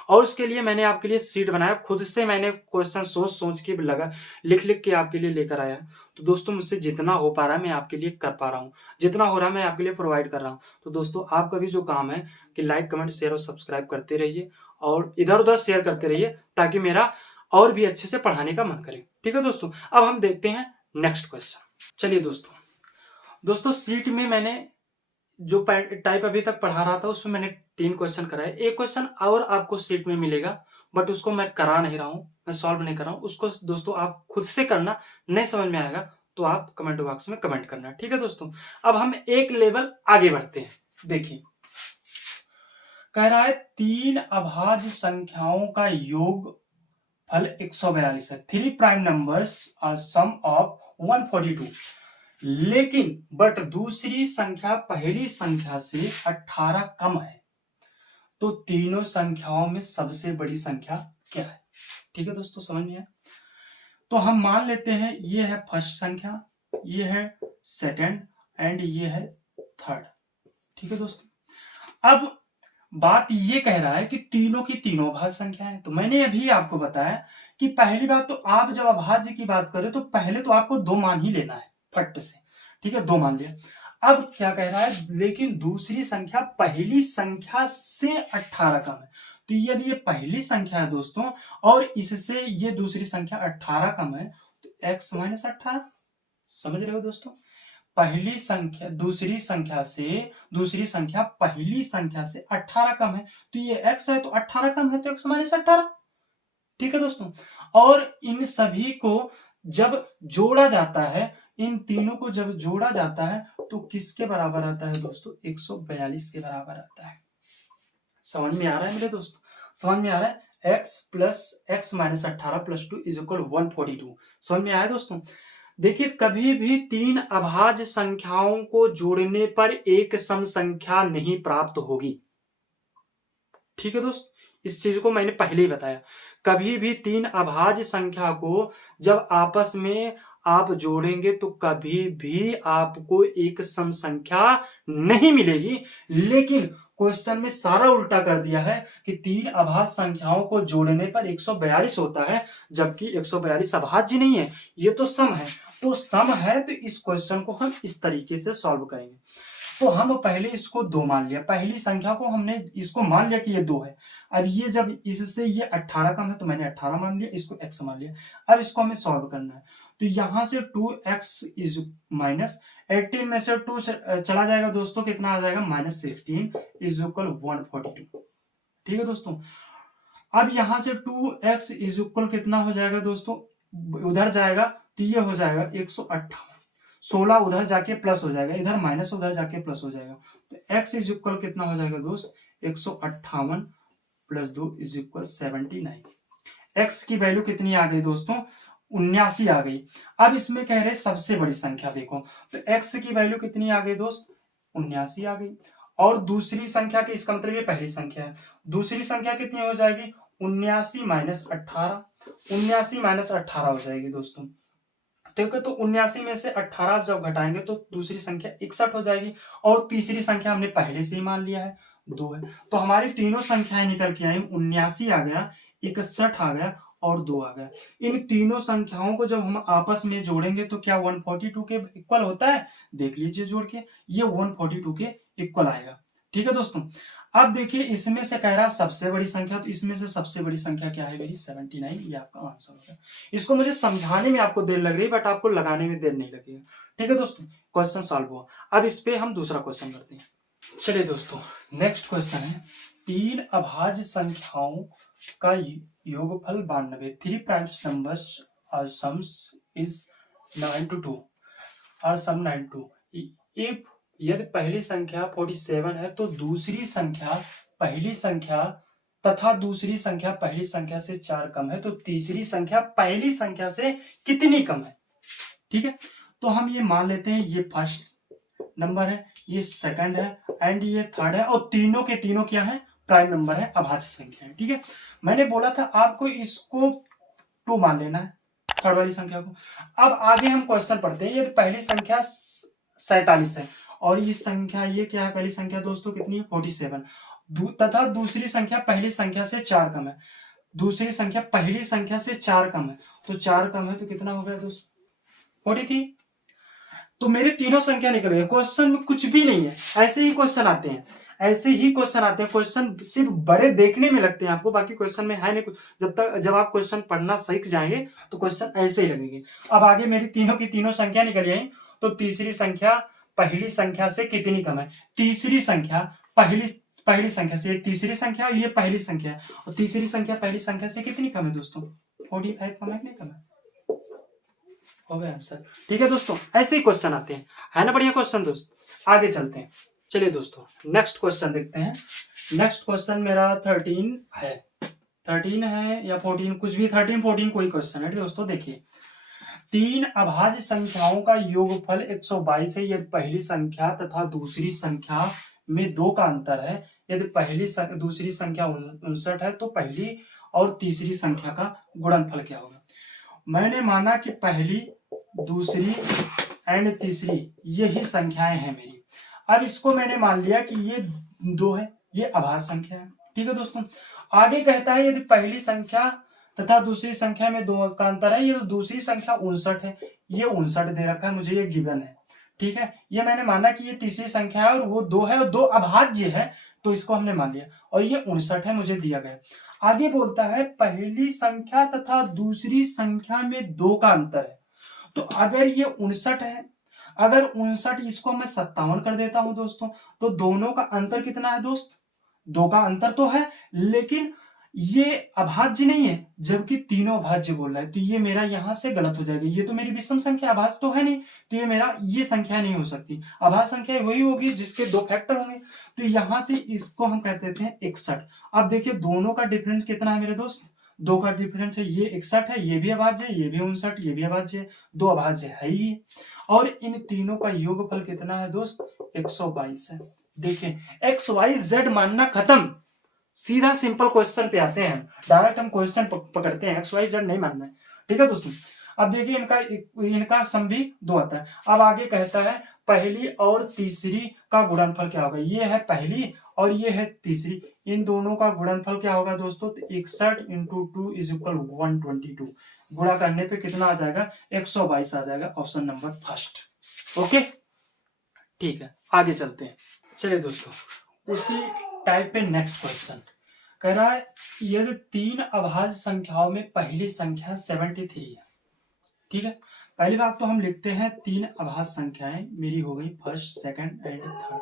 और उसके लिए मैंने आपके लिए सीट बनाया, खुद से मैंने क्वेश्चन सोच सोच के लगा लिख लिख के आपके लिए लेकर आया। तो दोस्तों मुझसे जितना हो पा रहा है मैं आपके लिए कर पा रहा हूँ, जितना हो रहा है मैं आपके लिए प्रोवाइड कर रहा हूँ। तो दोस्तों आपका भी जो काम है कि लाइक कमेंट शेयर और सब्सक्राइब करते रहिए और इधर उधर शेयर करते रहिए, ताकि मेरा और भी अच्छे से पढ़ाने का मन करे। ठीक है दोस्तों, अब हम देखते हैं नेक्स्ट क्वेश्चन। चलिए दोस्तों, सीट में मैंने जो टाइप अभी तक पढ़ा रहा था उसमें मैंने 3 क्वेश्चन कराए। एक क्वेश्चन और आपको सीट में मिलेगा, बट उसको मैं करा नहीं रहा हूं, मैं सॉल्व नहीं कर रहा हूं उसको। दोस्तों आप खुद से करना, नहीं समझ में आएगा तो आप कमेंट बॉक्स में कमेंट करना। ठीक है दोस्तों, अब हम एक लेवल आगे बढ़ते हैं। देखिए कह रहा है 3 अभाज्य संख्याओं का योग फल 142 है। 3 prime numbers are sum of 142, लेकिन बट दूसरी संख्या पहली संख्या से 18 कम है, तो तीनों संख्याओं में सबसे बड़ी संख्या क्या है? ठीक है दोस्तों, समझ में आया? तो हम मान लेते हैं ये है फर्स्ट संख्या, ये है सेकंड एंड ये है थर्ड। ठीक है दोस्तों, अब बात ये कह रहा है कि तीनों की तीनों अभाज्य संख्या है। तो मैंने अभी आपको बताया कि पहली बात तो आप जब अभाज्य की बात करें तो पहले तो आपको 2 मान ही लेना है फट से। ठीक है, 2 मान लिया। अब क्या कह रहा है, लेकिन दूसरी संख्या पहली संख्या से 18 कम है। तो यदि ये पहली संख्या है दोस्तों और इससे ये दूसरी संख्या 18 कम है, तो x माइनस 18। समझ रहे हो दोस्तों, पहली संख्या दूसरी संख्या पहली संख्या से 18 कम है, तो ये x है तो 18 कम है तो x माइनस 18। ठीक है दोस्तों, और इन सभी को जब जोड़ा जाता है, इन तीनों को जब जोड़ा जाता है तो किसके बराबर आता है दोस्तों? 142 के बराबर आता है। समझ में आ रहा है मेरे दोस्त? समझ में आ रहा है? x plus x minus 18 plus 2 is equal 142। समझ में आया दोस्तों? देखिए कभी भी 3 अभाज्य संख्याओं को जोड़ने पर एक सम संख्या नहीं प्राप्त होगी। ठीक है दोस्त, इस चीज को मैंने पहले ही बताया। कभी भी 3 अभाज्य संख्या को जब आपस में आप जोड़ेंगे तो कभी भी आपको एक सम संख्या नहीं मिलेगी। लेकिन क्वेश्चन में सारा उल्टा कर दिया है कि 3 अभाज्य संख्याओं को जोड़ने पर 142 होता है, जबकि 142 अभाज्य नहीं है, ये तो सम है। तो सम है तो इस क्वेश्चन को हम इस तरीके से सॉल्व करेंगे। तो हम पहले इसको 2 मान लिया, पहली संख्या को हमने इसको मान लिया कि ये 2 है। अब ये जब इससे ये 18 कम है तो मैंने 18 मान लिया, इसको x मान लिया। अब इसको हमें सॉल्व करना है, तो यहां से 2x इज माइनस 18 में से 2 चला जाएगा दोस्तों, कितना आ जाएगा? -16 इज इक्वल 142। ठीक है दोस्तों। अब यहां से 2x इज इक्वल कितना हो जाएगा दोस्तों, उधर जाएगा तो ये हो जाएगा 158, 16 उधर जाके प्लस हो जाएगा, इधर माइनस उधर जाके प्लस हो जाएगा, तो x इज इक्वल कितना हो जाएगा दोस्त, 158 प्लस 2 इज इक्वल 79। x की वैल्यू कितनी आ गई दोस्तों, 79 आ गई। अब इसमें कह रहे सबसे बड़ी संख्या देखो, तो x की वैल्यू कितनी आ गई दोस्त, 79 आ गई। और दूसरी संख्या की, इसका मतलब ये पहली संख्या है, दूसरी संख्या कितनी हो जाएगी, 79 माइनस 18, 79 माइनस 18 हो जाएगी दोस्तों। ठीक है, तो 79 में से 18 जब घटाएंगे तो दूसरी संख्या 61 हो जाएगी, और तीसरी संख्या हमने पहले से ही मान लिया है 2 है। तो हमारी तीनों संख्याएं निकल के आई, 79 आ गया, 61 आ गया और 2 आ गया। इन तीनों संख्याओं को जब हम आपस में जोड़ेंगे तो क्या 142 के इक्वल होता है, देख लीजिए जोड़ के, ये 142 के इक्वल आएगा। ठीक है दोस्तों, अब देखिए इसमें से कह रहा है सबसे बड़ी संख्या, तो इसमें से सबसे बड़ी संख्या क्या है मेरी, 79, ये आपका आंसर होगा। इसको मुझे समझाने में आपको देर लग रही है, बट आपको लगाने में देर नहीं लगेगा। ठीक है दोस्तों, क्वेश्चन सॉल्व हुआ। अब इस पे हम दूसरा क्वेश्चन करते हैं। चलिए दोस्तों, नेक्स्ट क्वेश्चन है, 3 अभाज्य संख्याओं का योगफल 92, 3 prime numbers are sums is 9 to 2 और सम 9 to 2। इफ यदि पहली संख्या 47 है तो दूसरी संख्या पहली संख्या तथा दूसरी संख्या पहली संख्या से 4 कम है, तो तीसरी संख्या पहली संख्या से कितनी कम है। ठीक है, तो हम ये मान लेते हैं ये फर्स्ट नंबर है, ये सेकंड है एंड ये थर्ड है, और तीनों के तीनों क्या है, प्राइम नंबर है, अभाज्य संख्या है। ठीक है, मैंने बोला था आपको इसको 2 मान लेना है, थर्ड वाली संख्या को। अब आगे हम क्वेश्चन पढ़ते हैं। ये पहली संख्या 47 है और ये संख्या ये क्या है, पहली संख्या दोस्तों कितनी है, 47, तथा दूसरी संख्या पहली संख्या से 4 कम है, दूसरी संख्या पहली संख्या से 4 कम है, तो 4 कम है तो कितना हो गया दोस्त, 43। तो मेरे तीनों संख्या निकल गए। क्वेश्चन में कुछ भी नहीं है, ऐसे ही क्वेश्चन आते हैं, ऐसे ही क्वेश्चन आते हैं। क्वेश्चन सिर्फ बड़े देखने में लगते हैं आपको, बाकी क्वेश्चन में है नहीं कुछ। जब आप क्वेश्चन पढ़ना सीख जाएंगे तो क्वेश्चन ऐसे ही लगेंगे। अब आगे मेरी तीनों की तीनों संख्या निकल आई, तो तीसरी संख्या पहली संख्या से कितनी कम है, तीसरी संख्या पहली संख्या से, तीसरी संख्या ये पहली संख्या है, और तीसरी संख्या पहली संख्या से कितनी कम है दोस्तों, 45 कम है कि नहीं कम है, हो गया आंसर। ठीक है दोस्तों, ऐसे ही क्वेश्चन आते हैं, है ना बढ़िया क्वेश्चन दोस्त। आगे चलते हैं। चलिए दोस्तों, नेक्स्ट क्वेश्चन देखते हैं। नेक्स्ट क्वेश्चन मेरा 13 है, 13 है या 14, कुछ भी, 13 14 कोई क्वेश्चन है दोस्तों। देखिए, 3 अभाज्य संख्याओं का योगफल 122 है यदि पहली संख्या तथा दूसरी संख्या में 2 का अंतर है। यदि दूसरी संख्या 59 है तो पहली और तीसरी संख्या का गुणनफल क्या होगा। मैंने माना कि पहली दूसरी एंड तीसरी यही संख्याएं हैं मेरी। अब इसको मैंने मान लिया कि ये 2 है, ये अभाज्य संख्या है। ठीक है दोस्तों, आगे कहता है यदि पहली संख्या तथा दूसरी संख्या में 2 का अंतर है, ये तो दूसरी संख्या 59 है, ये 59 दे रखा है मुझे, ये गिवन है। ठीक है, ये मैंने माना कि ये तीसरी संख्या है और वो 2 है और 2 अभाज्य है, तो इसको हमने मान लिया, और ये 59 है मुझे दिया गया। आगे बोलता है पहली संख्या तथा दूसरी संख्या में 2 का अंतर है, तो अगर ये 59 है, अगर 59 इसको मैं 57 कर देता हूं दोस्तों, तो दोनों का अंतर कितना है दोस्त, 2 का अंतर तो है, लेकिन ये अभाज्य नहीं है, जबकि तीनों अभाज्य बोल रहा है, तो ये मेरा यहां से गलत हो जाएगा। ये तो मेरी विषम संख्या, अभाज्य तो है नहीं, तो ये मेरा ये संख्या नहीं हो सकती। अभाज्य संख्या वही होगी जिसके 2 फैक्टर होंगे, तो यहां से इसको हम कह देते हैं 61। अब देखिए दोनों का डिफरेंस कितना है मेरे दोस्त, 2 का डिफरेंस है, ये 61 है, ये भी अभाज्य है, ये भी 59, ये भी अभाज्य है, 2 अभाज्य है ही। और इन तीनों का योगफल कितना है दोस्त, 122 है। देखिए XYZ मानना खत्म, सीधा सिंपल क्वेश्चन पे आते हैं, डायरेक्ट हम क्वेश्चन पकड़ते हैं, XYZ नहीं मानना है। ठीक है दोस्तों, अब देखिए इनका सम भी 2 आता है। अब आगे कहता है पहली और तीसरी का गुणनफल क्या होगा, ये है पहली और ये है तीसरी, इन दोनों का गुणनफल क्या होगा दोस्तों, 61 × 2 = 122, गुणा करने पे कितना आ जाएगा, 122 आ जाएगा, ऑप्शन नंबर फर्स्ट। ओके, ठीक है, आगे चलते हैं। चलिए दोस्तों, उसी टाइप पे नेक्स्ट क्वेश्चन कह रहा है यदि 3 अभाज्य संख्याओं में पहली संख्या 73 है। ठीक है, पहली बात तो हम लिखते हैं 3 अभाज्य संख्याएं मेरी हो गई फर्स्ट, सेकंड एंड थर्ड।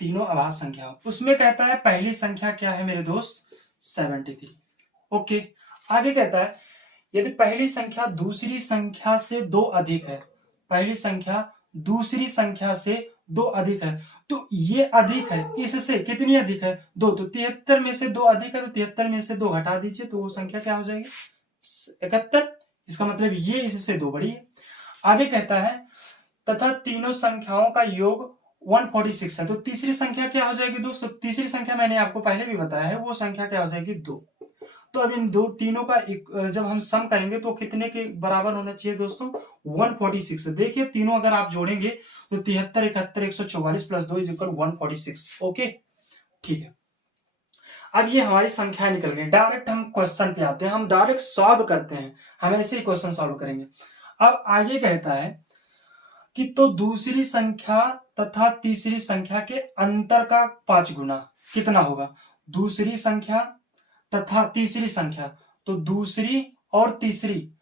तीनों अभाज्य संख्या। उसमें कहता है पहली संख्या क्या है मेरे दोस्त, 73। ओके, आगे कहता है यदि पहली संख्या दूसरी संख्या से 2 अधिक है, पहली संख्या दूसरी संख्या से 2 अधिक है, तो ये अधिक है इससे, कितनी अधिक है, 2। तो 73 में से 2 अधिक है, तो 73 में से 2 हटा दीजिए, तो वो संख्या क्या हो जाएगी, 71। इसका मतलब ये इससे 2 बड़ी है। आगे कहता है तथा तीनों संख्याओं का योग 146 है, तो तीसरी संख्या क्या हो जाएगी दोस्तों, तीसरी संख्या मैंने आपको पहले भी बताया है, वो संख्या क्या हो जाएगी, 2। तो अब इन दो तीनों का जब हम सम करेंगे तो कितने के बराबर होना चाहिए दोस्तों, 146। देखिए तीनों अगर आप जोड़ेंगे तो 73, 71, 144 प्लस 2 इज इक्वल 146। ओके, ठीक है। अब ये हमारी संख्या निकल गई। डायरेक्ट हम क्वेश्चन पे आते हैं, हम डायरेक्ट सॉल्व करते हैं, हम ऐसे ही क्वेश्चन सॉल्व करेंगे। अब आगे कहता है कि तो दूसरी संख्या तथा तीसरी संख्या के अंतर का 5 गुना कितना होगा, दूसरी संख्या तथा तीसरी संख्या, तो दूसरी और तीसरी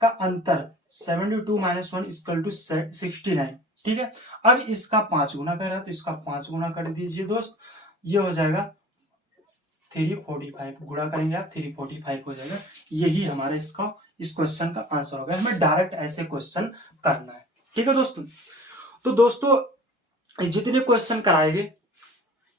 का अंतर 72 - 1 = 69। ठीक है, अब इसका 5 गुना कर रहा है, तो इसका 5 गुना कर दीजिए दोस्त, ये हो जाएगा 345, गुणा करेंगे आप 345 हो जाएगा। यही हमारा इसका इस क्वेश्चन का आंसर होगा। हमें डायरेक्ट ऐसे क्वेश्चन करना है। ठीक है दोस्तों, तो दोस्तों जितने क्वेश्चन कराएंगे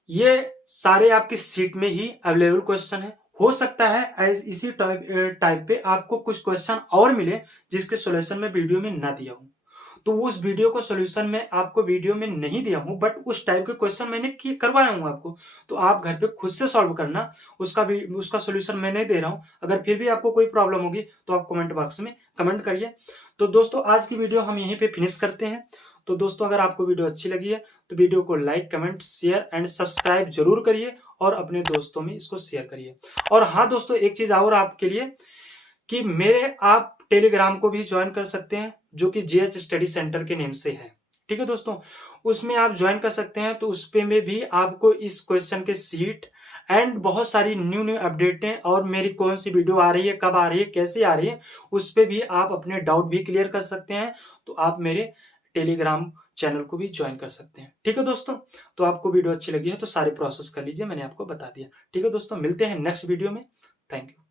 ये सारे आपके सीट में ही अवेलेबल क्वेश्चन है। हो सकता है इसी टाइप पे आपको कुछ क्वेश्चन और मिले जिसके सॉल्यूशन में वीडियो में ना दिया हूं, तो उस वीडियो को सॉल्यूशन में आपको वीडियो में नहीं दिया हूं, बट उस टाइप के क्वेश्चन मैंने करवाया हूं आपको, तो आप घर पे खुद से सॉल्व करना। उसका सॉल्यूशन मैं नहीं दे रहा हूं। अगर फिर भी आपको कोई प्रॉब्लम होगी तो आप कमेंट बॉक्स में कमेंट करिए। तो दोस्तों आज की वीडियो हम यहीं पे फिनिश करते हैं। तो दोस्तों अगर आपको वीडियो अच्छी लगी है तो वीडियो को like, comment, share and subscribe जरूर करिए और अपने दोस्तों में इसको शेयर करिए। और हाँ दोस्तों, एक चीज और आपके लिए कि मेरे आप टेलीग्राम को भी ज्वाइन कर सकते हैं, जो कि जेएच स्टडी सेंटर के नेम से है। ठीक है दोस्तों, उसमें आप ज्वाइन कर सकते हैं। तो उस पे में भी आपको इस क्वेश्चन के सीट एंड बहुत सारी न्यू अपडेटें और मेरी कौन सी वीडियो आ रही है, कब आ रही है, कैसे आ रही है, उस पे भी आप अपने डाउट भी क्लियर कर सकते हैं। तो आप मेरे टेलीग्राम चैनल को भी ज्वाइन कर सकते हैं। ठीक है दोस्तों, तो आपको वीडियो अच्छी लगी है तो सारी प्रोसेस कर लीजिए, मैंने आपको बता दिया। ठीक है दोस्तों, मिलते हैं नेक्स्ट वीडियो में। Thank you.